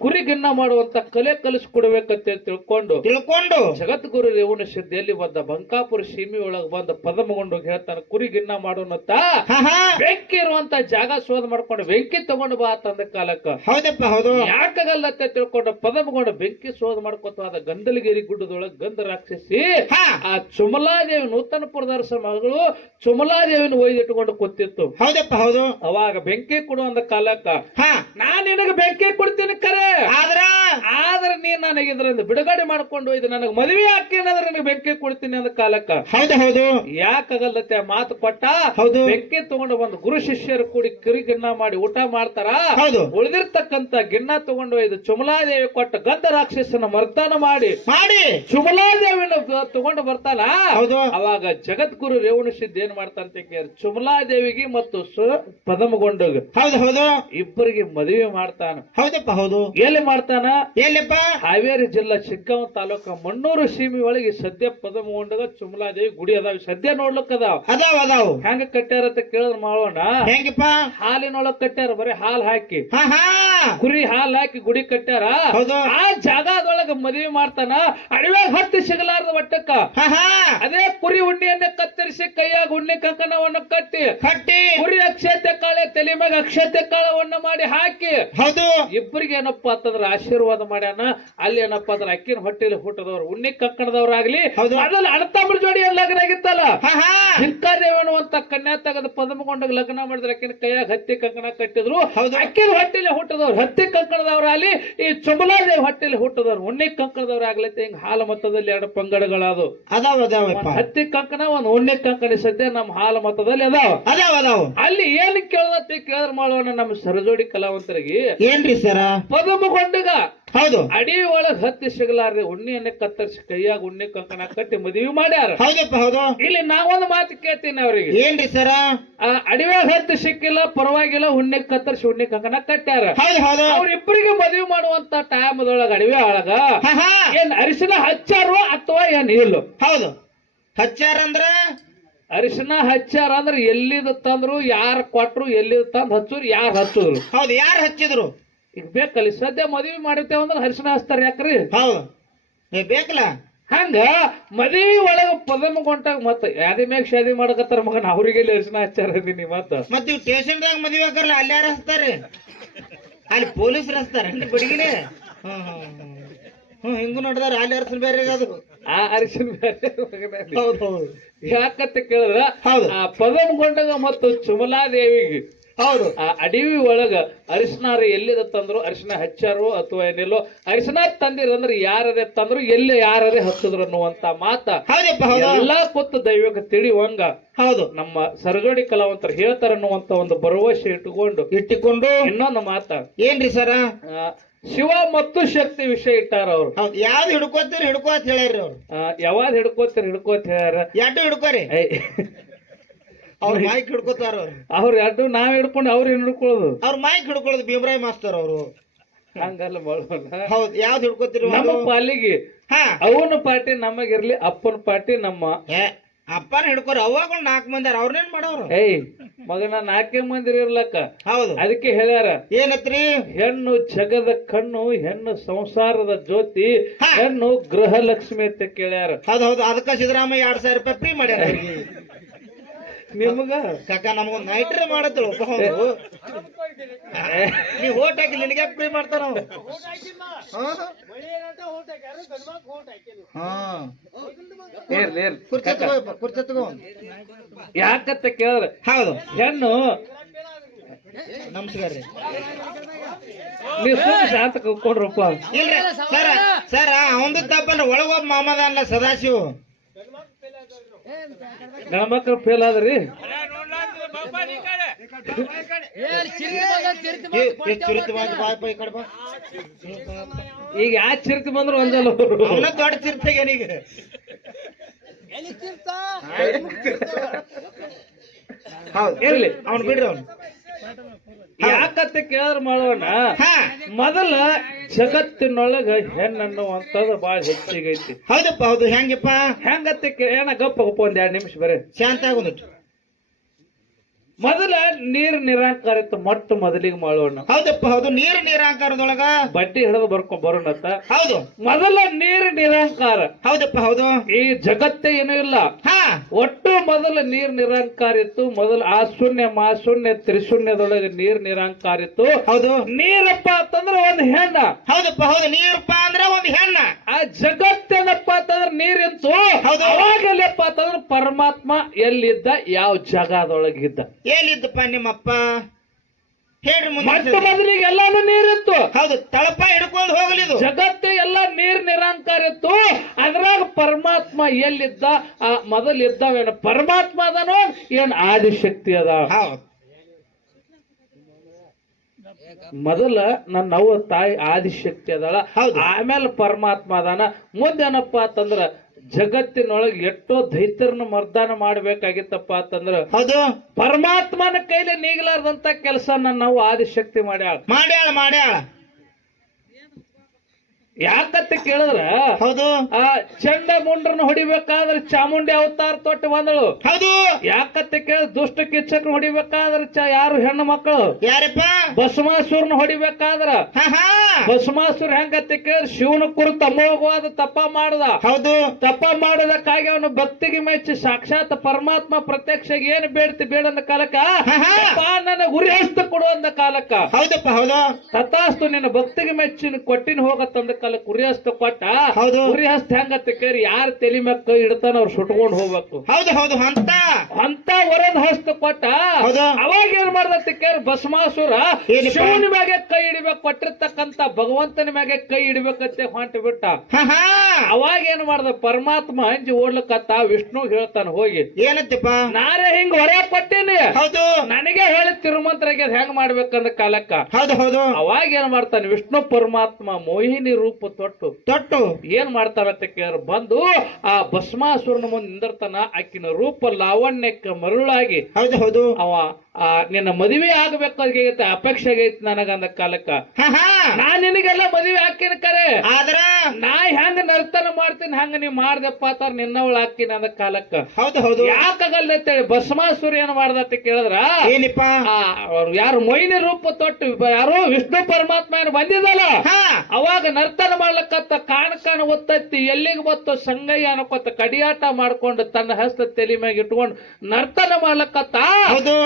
ಕುರಿಗಿನ್ನ ಮಾಡುವಂತ ಕಲೆ ಕಲಿಸ್ಕೊಡ್ಬೇಕಂತ ತಿಳ್ಕೊಂಡು ತಿಳ್ಕೊಂಡು ಜಗದ್ಗುರು ರೇವಣ ಸಿದ್ಧಿಯಲ್ಲಿ ಬಂದ ಬಂಕಾಪುರ ಸೀಮೆ ಒಳಗ ಬಂದ ಪದಮಗೊಂಡು ಹೇಳ್ತಾನೆ ಕುರಿ ಗಿನ್ನ ಮಾಡೋನತ್ತ ಬೆಂಕಿ ಇರುವಂತ ಜಾಗ ಶೋಧ ಮಾಡ್ಕೊಂಡು ಬೆಂಕಿ ತಗೊಂಡು ಬಾ ತಂದ ಕಾಲಕ್ಕ. ಹೌದಪ್ಪ ಹೌದು. ಯಾಕಾಗಲ್ಲತ್ತ ತಿಳ್ಕೊಂಡು ಪದಮಗೊಂಡು ಬೆಂಕಿ ಶೋಧ ಮಾಡ್ಕೊತ ಆದ ಗಂಧಲಗಿರಿ ಗುಡ್ಡದೊಳಗೆ ಗಂಧ ರಾಕ್ಷಸಿ ಆ ಚುಮಲಾದೇವಿ ನೂತನ ಅರಸ ಮಗಳು ಚುಮಲಾದೇವಿನ ಒಯ್ದಿಟ್ಟುಕೊಂಡು ಕೂತಿತ್ತು. ಹೌದಪ್ಪ ಹೌದು. ಅವಾಗ ಬೆಂಕಿ ಕೊಡುವಂತ ಅಂದ ಕಾಲಕ್ಕ ನಾನ್ ನಿನಗೆ ಬೆಂಕಿ ಕೊಡ್ತೀನಿ ಕರೆ. ಆದ್ರ? ಆದ್ರೆ ನೀನ್ ನನಗೆ ಇದರಿಂದ ಬಿಡುಗಡೆ ಮಾಡ್ಕೊಂಡು ಒಯ್ದು ನನಗೆ ಮದುವೆ ಹಾಕೇನಾದ್ರೆ ನನಗೆ ಬೆಂಕಿ ಕೊಡ್ತೀನಿ ಅಂದ ಕಾಲಕ್ಕ? ಹೌದು ಹೌದು. ಯಾಕಾಗಲ್ಲತ್ತೆ ಮಾತು ಕೊಟ್ಟ ಹೌದು. ಬೆಂಕಿ ತಗೊಂಡು ಬಂದು ಗುರು ಶಿಷ್ಯರು ಕೂಡಿ ಕಿರಿ ಗಿಣ್ಣ ಮಾಡಿ ಊಟ ಮಾಡ್ತಾರ? ಹೌದು. ಉಳಿದಿರ್ತಕ್ಕಂತ ಗಿಣ್ಣ ತಗೊಂಡು ಒಯ್ದು ಚುಮಲಾದೇವಿ ಕೊಟ್ಟ ಗಂಧ ರಾಕ್ಷಸನ ಮರ್ದಾನ ಮಾಡಿ. ಮಾಡಿ. ಚುಮಲಾದೇವಿನ ತಗೊಂಡು ಬರ್ತಾನ? ಹೌದು. ಅವಾಗ ಜಗದ್ಗುರು ರೇವಣ ಸಿದ್ಧ ಏನ್ ಮಾಡ್ತಾನಂತ ಕೇಳಿ ಚುಮಲಾದೇವಿಗೆ ಮತ್ತು ಪದಮಗೊಂಡ ಹೌದು ಹೌದು. ಇಬ್ಬರಿಗೆ ಮದುವೆ ಮಾಡ್ತಾನ. ಹೌದಪ್ಪ ಹೌದು. ಎಲ್ಲಿ ಮಾಡ್ತಾನ? ಎಲ್ಲಿಪ್ಪ? ಹಾವೇರಿ ಜಿಲ್ಲಾ ಶಿಗ್ಗಾಂವ್ ತಾಲೂಕ ಮಣ್ಣೂರು ಸೀಮಿ ಒಳಗೆ ಸದ್ಯ ಪದಮಗೊಂಡದ ಚುಮಲಾದೇವಿ ಗುಡಿ ಅದಾವ. ಸದ್ಯ ನೋಡ್ಲಕ್ ಅದಾವ. ಅದಾವ ಅದಾವ. ಹೆಂಗ ಕಟ್ಟ್ಯಾರ ಅಂತ ಕೇಳಿದ್ರ ಮಾಡೋಣ ಹೆಂಗಪ್ಪ? ಹಾಲಿನೊಳಗ್ ಕಟ್ಟ್ಯಾರ ಬರೀ ಹಾಲ್ ಹಾಕಿ. ಹಾ. ಕುರಿ ಹಾಲ್ ಹಾಕಿ ಗುಡಿ ಕಟ್ಟ್ಯಾರ? ಹೌದು. ಆ ಜಾಗದೊಳಗ ಮದುವೆ ಮಾಡ್ತಾನ ಅಡವ್ಯಾಗ ಹತ್ತಿ ಸಿಗಲಾರದ ಒಟ್ಟಕ್ಕ ಅದೇ ಕುರಿ ಉಣ್ಣಿಯನ್ನ ಕತ್ತರಿಸಿ ಕೈಯಾಗ ಉಣ್ಣಿ ಕಂಕಣವನ್ನ ಕಟ್ಟಿ ಕಟ್ಟಿ. ಕುರಿ ಅಕ್ಷತೆ ಕಾಳೆ ತಲೆ ಮ್ಯಾಗ ಅಕ್ಷತೆ ಕಾಳವನ್ನು ಮಾಡಿ ಹಾಕಿ. ಹೌದು. ಇಬ್ಬರಿಗೆ ಏನಪ್ಪಾ ಅಂತಂದ್ರ ಆಶೀರ್ವಾದ ಮಾಡ್ಯಾನ ಅಲ್ಲಿ ಏನಪ್ಪಾ ಅಂದ್ರೆ ಅಕ್ಕಿನ ಹೊಟ್ಟೆಲಿ ಹುಟ್ಟದವ್ರು. ಉಣ್ಣಿ ಕಂಕಣದವ್ರಾಗ್ಲಿ ಹೌದು. ಮೊದಲು ಅಣ್ಣತಮ್ಮರ ಜೋಡಿ ಲಗ್ನ ಆಗಿತ್ತಲ್ಲ? ಹಿಂಕಾದೇವಿ ಅನ್ನುವಂತ ಕನ್ಯಾ ತಗದ ಪದಮಗೊಂಡ ಲಗ್ನ ಮಾಡಿದ್ರೆ ಅಕ್ಕಿನ ಕೈಯಾಗ ಹತ್ತಿ ಕಂಕಣ ಕಟ್ಟಿದ್ರು. ಹೌದು. ಅಕ್ಕಿನ ಹೊಟ್ಟೆಲಿ ಹುಟ್ಟದವ್ರು. ಹತ್ತಿ ಕಂಕಣದವರಾಗಲಿ ಈ ಚುಮಲಾದೇವಿ ಹೊಟ್ಟೆಲಿ ಹುಟ್ಟದವ್ರು ಉಣ್ಣಿ ಕಂಕಣದವ್ರಾಗ್ಲೈತೆ ಹಿಂಗ್ ಹಾಲು ಮತದಲ್ಲಿ ಎರಡು ಪಂಗಡಗಳದು ಅದಾವ ಅದಾವ ಹತ್ತಿ ಕಂಕಣ ಒಂದ್ ಉಣ್ಣಿ ಕಂಕಣ ಸದ್ಯ ನಮ್ಮ ಹಾಲು ಮತದಲ್ಲಿ ಅದಾವ. ಅದಾವ ಅದಾವ. ಅಲ್ಲಿ ಏನ್ ಕೇಳದತ್ತಿ ಕೇಳಿದ್ರ ಮಾಡೋಣ ನಮ್ಮ ಸರಜೋಡಿ ಕಲಾವಂತರಿಗೆ? ಏನ್ರಿ ಸರ? ಪದಮಗೊಂಡಗ. ಹೌದು. ಅಡಿ ಒಳಗ್ ಹತ್ತಿ ಸಿಗಲಾರ್ದೆ ಉಣ್ಣಿಯನ್ನೇ ಕತ್ತರಿಸಿ ಕೈಯಾಗ ಉಣ್ಣೆ ಕಂಕಣ ಕಟ್ಟಿ ಮದುವೆ ಮಾಡ್ಯಾರ. ಹೌದಪ್ಪ ಹೌದು. ಇಲ್ಲಿ ನಾವೊಂದು ಮಾತು ಕೇಳ್ತೀನಿ ಅವ್ರಿಗೆ. ಏನ್ರಿ ಸರ? ಅಡಿವೆ ಹತ್ತಿ ಸಿಕ್ಕಿಲ್ಲ ಪರವಾಗಿಲ್ಲ ಉಣ್ಣೆ ಕತ್ತರಿಸಿ ಉಣ್ಣೆ ಕಂಕಣ ಕಟ್ಟ್ಯಾರ. ಅವ್ರಿಬ್ಬರಿಗೆ ಮದುವೆ ಮಾಡುವಂತ ಟೈಮದೊಳಗ ಅಡಿವೆ ಒಳಗ ಏನ್ ಅರಿಶಿನ ಹಚ್ಚಾರೋ ಅಥವಾ ಏನ್ ಇಲ್ಲೋ? ಹೌದು. ಹಚ್ಚಾರ ಅಂದ್ರ? ಅರಿಶಿನ ಹಚ್ಚಾರ ಅಂದ್ರೆ ಎಲ್ಲಿದ ತಂದ್ರು ಯಾರು ಕೊಟ್ರು ಎಲ್ಲಿದ ತಂದ್ ಹಚ್ಚೋರು ಯಾರು ಹಚ್ಚಿದ್ರು ಹೌದು ಯಾರು ಹಚ್ಚಿದ್ರು? ಈಗ ಬೇಕಲ್ಲ ಸದ್ಯ ಮದುವೆ ಮಾಡಿರ್ತೇವೆ ಅಂದ್ರೆ ಅರಿಶಿನ ಹಚ್ತಾರೆ ಯಾಕ್ರಿ? ಹೌದು. ಏ ಬೇಕಲ್ಲ? ಹಂಗ ಮದುವೆ ಒಳಗ ಪದಮಗೊಂಟಾಗ ಮತ್ತ ಯಾದಿ ಮ್ಯಾಗ ಶಾದಿ ಮಾಡಕತ್ತಾರ ಮಗನ ಅವ್ರಿಗೆ ಅರಿಶಿನ ಹಚ್ಚಾರ ಅದೀನಿ ಮತ್ತ? ಮತ್ ಇವ್ ಸ್ಟೇಷನ್ದಾಗ ಮದುವೆ ಆಕರ್ಲ ಅಲ್ಲಿ ಯಾರು ಹಚ್ತಾರೆ ಅಲ್ಲಿ ಪೊಲೀಸ್ ಹಚ್ತಾರ ಅಲ್ಲಿ ಬಡಿಗಿಲೆ ಹ್ಮ್ ಹ್ಮ್ ಹ್ಮ್. ಹ್ಮ್ ಹಿಂಗೂ ನೋಡಿದಾರ ಅಲ್ಲಿ ಹರ್ಸನ್ ಬೇರೆ ಅದು ಆ ಅರಿಶಿನ ಬೇರೆ. ಹೌದು ಹೌದು. ಯಾಕತ್ತ ಕೇಳಿದ್ರ ಹೌದು. ಆ ಮತ್ತ ಮತ್ತು ಚುಮಲಾದೇವಿಗೆ ಹೌದು. ಆ ಅಡವಿ ಒಳಗ ಅರಿಶಿನಾರ ಎಲ್ಲಿದ ತಂದ್ರು? ಅರಿಶಿನ ಹಚ್ಚಾರೋ ಅಥವಾ ಏನಿಲ್ಲೋ? ಅರಿಶಿನ ತಂದಿರಂದ್ರೆ ಯಾರದೆ ತಂದ್ರು ಎಲ್ಲಿ ಯಾರದೇ ಹಚ್ಚಿದ್ರು ಅನ್ನುವಂತ ಮಾತ. ಹೌದಪ್ಪ ಹೌದು. ಎಲ್ಲಾ ಕೊತ್ತು ದೈವಕ್ಕೆ ತಿಳಿಯುವಂಗ ಹೌದು. ನಮ್ಮ ಸರಗಡಿ ಕಲಾವಂತರು ಹೇಳ್ತಾರ ಅನ್ನುವಂತ ಒಂದು ಭರವಸೆ ಇಟ್ಟುಕೊಂಡು ಇಟ್ಟುಕೊಂಡು ಇನ್ನೊಂದು ಮಾತ. ಏನ್ರಿ ಸರ? ಶಿವ ಮತ್ತು ಶಕ್ತಿ ವಿಷಯ ಇಟ್ಟಾರ ಅವ್ರು. ಹೌದು. ಯಾವ್ದು ಹಿಡ್ಕೋತೀರಿ ಹಿಡ್ಕೋ ಅಂತ ಹೇಳ್ಯಾರಿ ಅವ್ರು ಯಾವಾಗ ಹಿಡ್ಕೋತೀರ ಹಿಡ್ಕೋತ ಹೇಳ್ಯಾರ? ಯಾಟು ಹಿಡ್ಕೋರಿ? ಅವ್ರ ಮೈಕ್ ಹಿಡ್ಕೋತಾರ ಅವ್ರ. ಎರಡು ನಾವ್ ಹಿಡ್ಕೊಂಡು ಅವ್ರು ಏನ್ ಹಿಡ್ಕೊಳ್ಳೋದು? ಅವ್ರ ಮೈಕ್ ಹಿಡ್ಕೊಳ್ಳೋದು ಭೀಮರಾಯ್ ಮಾಸ್ತರ್ ಅವರು. ಹಂಗಲ್ಲ ಬಾಳ ಹೌದ್ ಯಾವ್ದು ಹಿಡ್ಕೋತಿರಿ ನಮ್ಮ ಪಾಲಿಗೆ ಹಾ. ಅವನ ಪಾರ್ಟಿ ನಮಗಿರ್ಲಿ ಅಪ್ಪನ ಪಾರ್ಟಿ ನಮ್ಮ. ಅಪ್ಪನ ಹಿಡ್ಕೋರಿ ಅವಾಗ ನಾಕ್ ನಾಲ್ಕು ಮಂದಿ ಅವ್ರನ್ನೇನ್ ಮಾಡೋರು? ಏಯ್ ಮಗನ ನಾಲ್ಕೇ ಮಂದಿ ಇರ್ಲಕ್ಕ. ಹೌದು. ಅದಕ್ಕೆ ಹೇಳ್ಯಾರ ಏನತ್ರಿ? ಹೆಣ್ಣು ಜಗದ ಕಣ್ಣು ಹೆಣ್ಣು ಸಂಸಾರದ ಜ್ಯೋತಿ. ಹೆಣ್ಣು ಗೃಹಲಕ್ಷ್ಮಿ ಅಂತ ಕೇಳ್ಯಾರ. ಹೌದು ಹೌದು ಅದಕ್ಕ ಸಿದ್ದರಾಮಯ್ಯ ಎರಡ್ ಸಾವಿರ ರೂಪಾಯಿ ಫ್ರೀ ಮಾಡ್ಯಾರ. ನಿಮ್ಗ? ಕಾಕ ನಮಗೊಂದ್ ನೈಟ್ರೆ ಮಾಡತ್ರ ಒಬ್ಬ ಅವ್ರು ನೀ ಓಟ್ ಹಾಕಿ ನಿನಗೆ ಫ್ರೀ ಮಾಡ್ತಾರ ಯಾಕತ್ತ ಕೇಳಿದ್ರೆ ಹಾ? ಇರ್ಲಿ ಇರ್ಲಿ. ಕುರ್ಚಿ ತಗೋ ಕುರ್ಚಿ ತಗೋ ಯಾಕಂತ ಕೇಳಿದ್ರ ಹೌದು. ಹೆಣ್ಣು ನಮಸ್ಕಾರ ರೀ. ನೀವು ಶಾಂತ ಕೊಡ್ರಪ್ಪ ಇಲ್ರಿ ಸರ ಸರ ಅವಂದು ತಪ್ಪಲ್ರಿ ಒಳಗೊಬ್ಬ ಮಾಮದ ಅಲ್ಲ ಸದಾಶಿವ್. ಗಣಮಕ್ಳು ಫೇಲ್ ಆದ್ರಿ? ಈಗ ಯಾ ಚಿರ್ತಿ ಬಂದ್ರು ಒಂದಲ್ಲ ದೊಡ್ಡ ಚಿರ್ತೆಗೆ ಈಗ ಹೌದು. ಇರ್ಲಿ ಅವ್ನು ಬಿಡ್ರಿ ಅವ್ನು. ಯಾಕಂತ ಕೇಳಿದ್ರ ಮಾಡೋಣ ಹಾ. ಮೊದಲ ಜಗತ್ತಿನೊಳಗ ಹೆಣ್ಣನ್ನುವಂಥದ್ದು ಬಾಳ ಹೆಚ್ಚಿಗೈತಿ. ಹೌದಪ್ಪ ಹೌದು. ಹೆಂಗಪ್ಪ? ಹೆಂಗತ್ತೆ ಕೇ- ಏನ ಗಪ್ಪ ಗಪ್ಪ ಒಂದ್ ಎರಡು ನಿಮಿಷ ಬರೀ. ಶಾಂತ ಆಗುದಿಟ್ಟು ಮೊದಲ ನೀರ್ ನಿರಾಕಾರ ಇತ್ತು ಮೊಟ್ಟ ಮೊದಲಿಗೆ ಮಾಡೋಣ ಹೌದಪ್ಪ ಹೌದು ನೀರು ನಿರಾಕಾರದೊಳಗ ಬಟ್ಟೆ ಹಿಡಿದು ಬರ್ಕೊಂಡ್ ಬರೋಣ ಹೌದು. ಮೊದಲ ನೀರ್ ನಿರಾಕಾರ. ಹೌದಪ್ಪ ಹೌದು. ಈ ಜಗತ್ತೇ ಏನೂ ಇಲ್ಲ. ಹಾ. ಒಟ್ಟು ಮೊದಲ ನೀರ್ ನಿರಾಂಕಾರ ಇತ್ತು ಮೊದಲ ಆ ಶೂನ್ಯ ಮಾ ಶೂನ್ಯ ತ್ರಿಶೂನ್ಯದೊಳಗೆ ನೀರ್ ನಿರಾಂಕಾರ ಇತ್ತು. ಹೌದು. ನೀರಪ್ಪ ಅಂತಂದ್ರೆ ಒಂದ್ ಹೆಣ್ಣ. ಹೌದಪ್ಪ ಹೌದು ನೀರಪ್ಪ ಅಂದ್ರೆ ಒಂದು ಹೆಣ್ಣ. ಆ ಜಗತ್ತೇನಪ್ಪ ಅಂತಂದ್ರ ನೀರಿತ್ತು ಹೌದು. ಅವಾಗೆಲ್ಲಪ್ಪ ಅಂತಂದ್ರೆ ಪರಮಾತ್ಮ ಎಲ್ಲಿದ್ದ ಯಾವ ಜಗದೊಳಗಿದ್ದ. ಎಲ್ಲಿದ್ದಪ್ಪ ನಿಮ್ಮಪ್ಪ? ಹೇಳ್ರಿ ಮುಂದೆ ಮೊದಲಿಗೆ ಎಲ್ಲಾನು ನೀರಿತ್ತು. ಹೌದು ತಳಪ ಹಿಡ್ಕೊಂಡು ಹೋಗಲಿದು ಜಗತ್ತು ಎಲ್ಲ ನೀರ್ ನಿರಾಂಕಾರ ಇತ್ತು. ಅದ್ರಾಗ ಪರಮಾತ್ಮ ಎಲ್ಲಿದ್ದ? ಆ ಮೊದಲ್ ಇದ್ದಾವೇನ? ಪರಮಾತ್ಮ ಅದನೋ ಏನ್ ಆದಿಶಕ್ತಿ ಅದ? ಹೌದು. ಮೊದಲ ನನ್ನ ಅವ್ವ ತಾಯಿ ಆದಿಶಕ್ತಿ ಅದಾಳ. ಆಮೇಲೆ ಪರಮಾತ್ಮ ಅದಾನ. ಮುಂದೇನಪ್ಪ ಅಂತಂದ್ರ ಜಗತ್ತಿನೊಳಗೆ ಎಷ್ಟೋ ದೈತ್ಯರನ್ನ ಮರ್ದಾನ ಮಾಡ್ಬೇಕಾಗಿತ್ತಪ್ಪ ಅಂತಂದ್ರ ಅದು ಪರಮಾತ್ಮನ ಕೈಲಿ ನೀಗ್ಲಾರ್ದಂತ ಕೆಲಸ ನಾವು ಆದಿಶಕ್ತಿ ಮಾಡ್ಯಾಳ. ಮಾಡ್ಯಾಳ ಮಾಡ್ಯಾಳ. ಯಾಕಂತ ಕೇಳಿದ್ರ ಹೌದು. ಆ ಚಂಡ ಮುಂಡ್ರನ್ನ ಹೊಡಿಬೇಕಾದ್ರೆ ಚಾಮುಂಡಿ ಅವತಾರ ತೊಟ್ಟು ಬಂದಳು. ಹೌದು. ಯಾಕಂತ ಕೇಳ ದುಷ್ಟ ಕಿಚ್ಚಕ್ ಹೊಡಿಬೇಕಾದ್ರೆ ಚ ಯಾರು ಹೆಣ್ಣು ಮಕ್ಕಳು? ಯಾರಪ್ಪ? ಭಸ್ಮಾಸುರನ ಹೊಡಿಬೇಕಾದ್ರ? ಬಸಮಾಸುರ ಹೆಂಗಂತ ಕೇಳಿ ಶಿವನ ಕುರಿತ ಅಮೋಘವಾದ ತಪ್ಪ ಮಾಡದ. ಹೌದು. ತಪ್ಪ ಮಾಡೋದಕ್ಕಾಗಿ ಅವನು ಭಕ್ತಿಗೆ ಮೆಚ್ಚಿ ಸಾಕ್ಷಾತ್ ಪರಮಾತ್ಮ ಪ್ರತ್ಯಕ್ಷ ಏನ್ ಬೇಡ್ತಿ ಬೇಡಂದ ಕಾಲಕ್ಕ? ನನ್ನ ಗುರಿ ಅಂದ ಕಾಲಕ್ಕ. ಹೌದಪ್ಪ ಹೌದಾ? ತಥಾಸ್ತು ನಿನ್ನ ಭಕ್ತಿಗೆ ಮೆಚ್ಚಿನ ಕೊಟ್ಟಿನ ಹೋಗ ಕಾಲಕ್ಕೆ ಕಾಲ ಹಸ್ತ ಕೊಟ್ಟ? ಹೌದು. ಕುರಿಹಸ್ತ ಹೆಂಗತ್ತ ಯಾರು ಯಾರ ತಲೆ ಮ್ಯಾಗ ಕೈ ಇಡ್ತಾನ ಅವ್ರು ಸುಟ್ಕೊಂಡು ಹೋಗ್ಬೇಕು. ಹೌದು ಹೌದು ಅಂತ ಅಂತ ವರದ ಹಸ್ತ ಕೊಟ್ಟ? ಹೌದು. ಅವಾಗ ಏನ್ ಮಾಡ್ದತ್ತ ಕೇರಿ ಭಸ್ಮಾಸುರ? ಶಿವನ ಮ್ಯಾಗೆ ಕೈ ಹಿಡಿಬೇಕು ಕೊಟ್ಟಿರ್ತಕ್ಕಂತ ಭಗವಂತನ ಮ್ಯಾಗೆ ಕೈ ಹಿಡಿಬೇಕಂತೆ ಹೊಂಟ ಬಿಟ್ಟ. ಅವಾಗ ಏನ್ ಮಾಡ್ದ? ಪರಮಾತ್ಮ ಹಂಜಿ ಓಡ್ಲಕತ್ತ ವಿಷ್ಣು ಹೇಳ್ತಾನ ಹೋಗಿ. ಏನತ್ತಪ್ಪ ನಾನೇ ಹಿಂಗ್ ಹೊರ ಕೊಟ್ಟೇನಿ. ಹೌದು. ನನಗೆ ಹೇಳಿ ತಿರುಮಂತ್ರಿಗೆ ಹೆಂಗ್ ಮಾಡ್ಬೇಕಂದ ಕಾಲಕ್ಕ? ಹೌದು ಹೌದು. ಅವಾಗ ಏನ್ ಮಾಡ್ತಾನೆ? ವಿಷ್ಣು ಪರಮಾತ್ಮ ಮೋಹಿನಿ ರೂಪ ತೊಟ್ಟು. ತೊಟ್ಟು. ಏನ್ ಮಾಡ್ತಾರಂತ ಕೇಳ ಬಂದು ಆ ಭಸ್ಮಾಸುರನ ಮುಂದೆ ನಿಂದಿರ್ತಾನ. ಆಕಿನ ರೂಪ ಲಾವಣ್ಯಕ್ಕೆ ಮರುಳಾಗಿ ಹೌದು ಹೌದು. ಅವ ಆ ನಿನ್ನ ಮದುವೆ ಆಗ್ಬೇಕಾಗೈತೆ ಅಪೇಕ್ಷೆ ಆಗೈತಿ ನನಗಂದ ಕಾಲಕ್ಕ. ನಾ ನಿನಗೆಲ್ಲ ಮದುವೆ ಹಾಕಿನ ಕರೆ. ಆದ್ರ? ನಾ ಹೆಂಗ ನರ್ತನ ಮಾಡ್ತೀನಿ ಹಂಗ ನೀ ಮಾಡ್ದಪ್ಪ ಅಂತಾರ ನಿನ್ನವಳು ಹಾಕಿನ ಅಂದ ಕಾಲಕ್ಕ. ಹೌದು ಹೌದು. ಯಾಕಾಗಲ್ಲ ಅಂತೇಳಿ ಭಸ್ಮಾಸುರಿ ಏನ್ ಮಾಡ್ದತ್ತ ಕೇಳಿದ್ರ? ಏನಿಪ್ಪ? ಯಾರು ಮೊಯ್ನಿ ರೂಪ ತೊಟ್ಟು ಯಾರು ವಿಷ್ಣು ಪರಮಾತ್ಮ ಏನು ಬಂದಿದ್ದಲ್ಲ? ಅವಾಗ ನರ್ತನ ಮಾಡ್ಲಕ್ಕತ್ತ ಕಾಣ ಕಾಣ ಒತ್ತತ್ತಿ ಎಲ್ಲಿಗೆ ಬತ್ತು ಸಂಗಯ್ಯ ಅನ್ಕೊತ ಕಡಿಯಾಟ ಮಾಡ್ಕೊಂಡು ತನ್ನ ಹಸ್ತ ತಲೆ ಮ್ಯಾಗ ಇಟ್ಕೊಂಡು ನರ್ತನ ಮಾಡ್ಲಕ್ಕತ್ತ.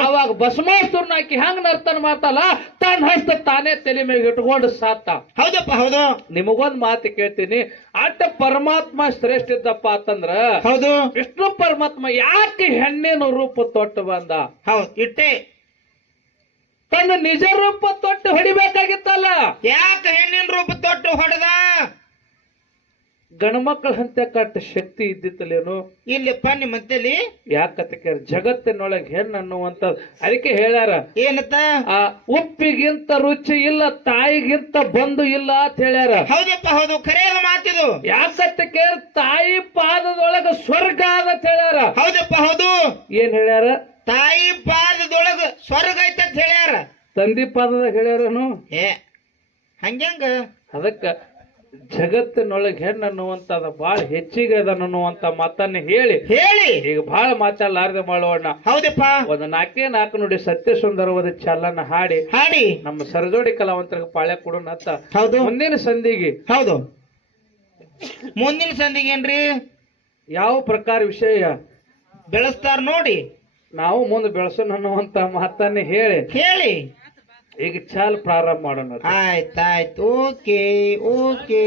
ಅವಾಗ ಭಸ್ಮಾಸುರನ ಹಾಕಿ ಹೆಂಗ್ ನರ್ತನ ಮಾಡ್ತಲ್ಲ ತನ್ನ ಹಸ್ತ ತಾನೇ ತಲೆ ಮೇಲೆ ಇಟ್ಕೊಂಡು ಸಾತ. ಹೌದಪ್ಪ ಹೌದು. ನಿಮಗೊಂದ್ ಮಾತು ಕೇಳ್ತೀನಿ. ಅಟ್ಟ ಪರಮಾತ್ಮ ಶ್ರೇಷ್ಠ ಇದ್ದಪ್ಪ ಅಂತಂದ್ರ ಹೌದು. ವಿಷ್ಣು ಪರಮಾತ್ಮ ಯಾಕೆ ಹೆಣ್ಣಿನ ರೂಪ ತೊಟ್ಟು ಬಂದ? ಹೌದು ಇಟ್ಟೆ. ತನ್ನ ನಿಜ ರೂಪ ತೊಟ್ಟು ಹೊಡಿಬೇಕಾಗಿತ್ತಲ್ಲ? ಯಾಕೆ ಹೆಣ್ಣಿನ ರೂಪ ತೊಟ್ಟು ಹೊಡೆದ? ಗಣಮಕ್ಕಳ ಹಂತ ಕಟ್ಟ ಶಕ್ತಿ ಇದ್ದಿತ್ತಲೇನು ಇಲ್ಲಪ್ಪ ನಿಮ್ಮಂತಲ್ಲಿ ಯಾಕತ್ತ ಜಗತ್ತಿನೊಳಗೆ ಹೆಣ್ಣು ಅನ್ನುವಂತ ಅದಕ್ಕೆ ಹೇಳ್ಯಾರ. ಏನತ್ತ ಆ ಉಪ್ಪಿಗಿಂತ ರುಚಿ ಇಲ್ಲ ತಾಯಿಗಿಂತ ಬಂಧು ಇಲ್ಲ ಅಂತ ಹೇಳ್ಯಾರ. ಹೌದಪ್ಪ ಹೌದು ಕರೆಯಲ್ಲ ಮಾತಿದು. ಯಾಕತ್ತ ಕೇಳ ತಾಯಿ ಪಾದದೊಳಗ ಸ್ವರ್ಗ ಅಂತ ಹೇಳ್ಯಾರ. ಹೌದಪ್ಪ ಹೌದು. ಏನ್ ಹೇಳ್ಯಾರ? ತಾಯಿ ಪಾದದೊಳಗ ಸ್ವರ್ಗ ಐತೆ ಅಂತ ಹೇಳ್ಯಾರ. ತಂದಿ ಪಾದದಾಗ ಹೇಳ್ಯಾರನು? ಏ ಹಂಗ್ಯಾಂಗ ಅದಕ್ಕ ಜಗತ್ತಿನೊಳಗೆ ಹೆಣ್ಣು ಅನ್ನುವಂಥದ್ದು ಬಹಳ ಹೆಚ್ಚಿಗೆ ಅನ್ನುವಂತ ಮಾತನ್ನ ಹೇಳಿ. ಹೇಳಿ. ಈಗ ಬಹಳ ಮಾತಾಡಲಾರ್ದೆ ಮಾಡೋಣ ಹೌದಪ್ಪ. ಒಂದು ನಾಲ್ಕೇ ನಾಲ್ಕು ನೋಡಿ ಸತ್ಯ ಸುಂದರವಾದ ಚಾಲನ ಹಾಡಿ. ಹಾಡಿ. ನಮ್ಮ ಸರಜೋಡಿ ಕಲಾವಂತರಿಗೆ ಪಾಳ್ಯ ಕೊಡೋಣ ಅಂತ. ಹೌದು. ಮುಂದಿನ ಸಂಧಿಗೆ ಹೌದು. ಮುಂದಿನ ಸಂಧಿಗೆ ಏನ್ರಿ? ಯಾವ ಪ್ರಕಾರ ವಿಷಯ? ಬೆಳೆಸ್ತಾರ ನೋಡಿ. ನಾವು ಮುಂದೆ ಬೆಳೆಸೋಣ ಅನ್ನುವಂತ ಮಾತನ್ನ ಹೇಳಿ. ಹೇಳಿ. ಈಗ ಚಾಲ್ ಪ್ರಾರಂಭ ಮಾಡೋಣ. ಆಯ್ತಾಯ್ತು ಓಕೆ ಓಕೆ.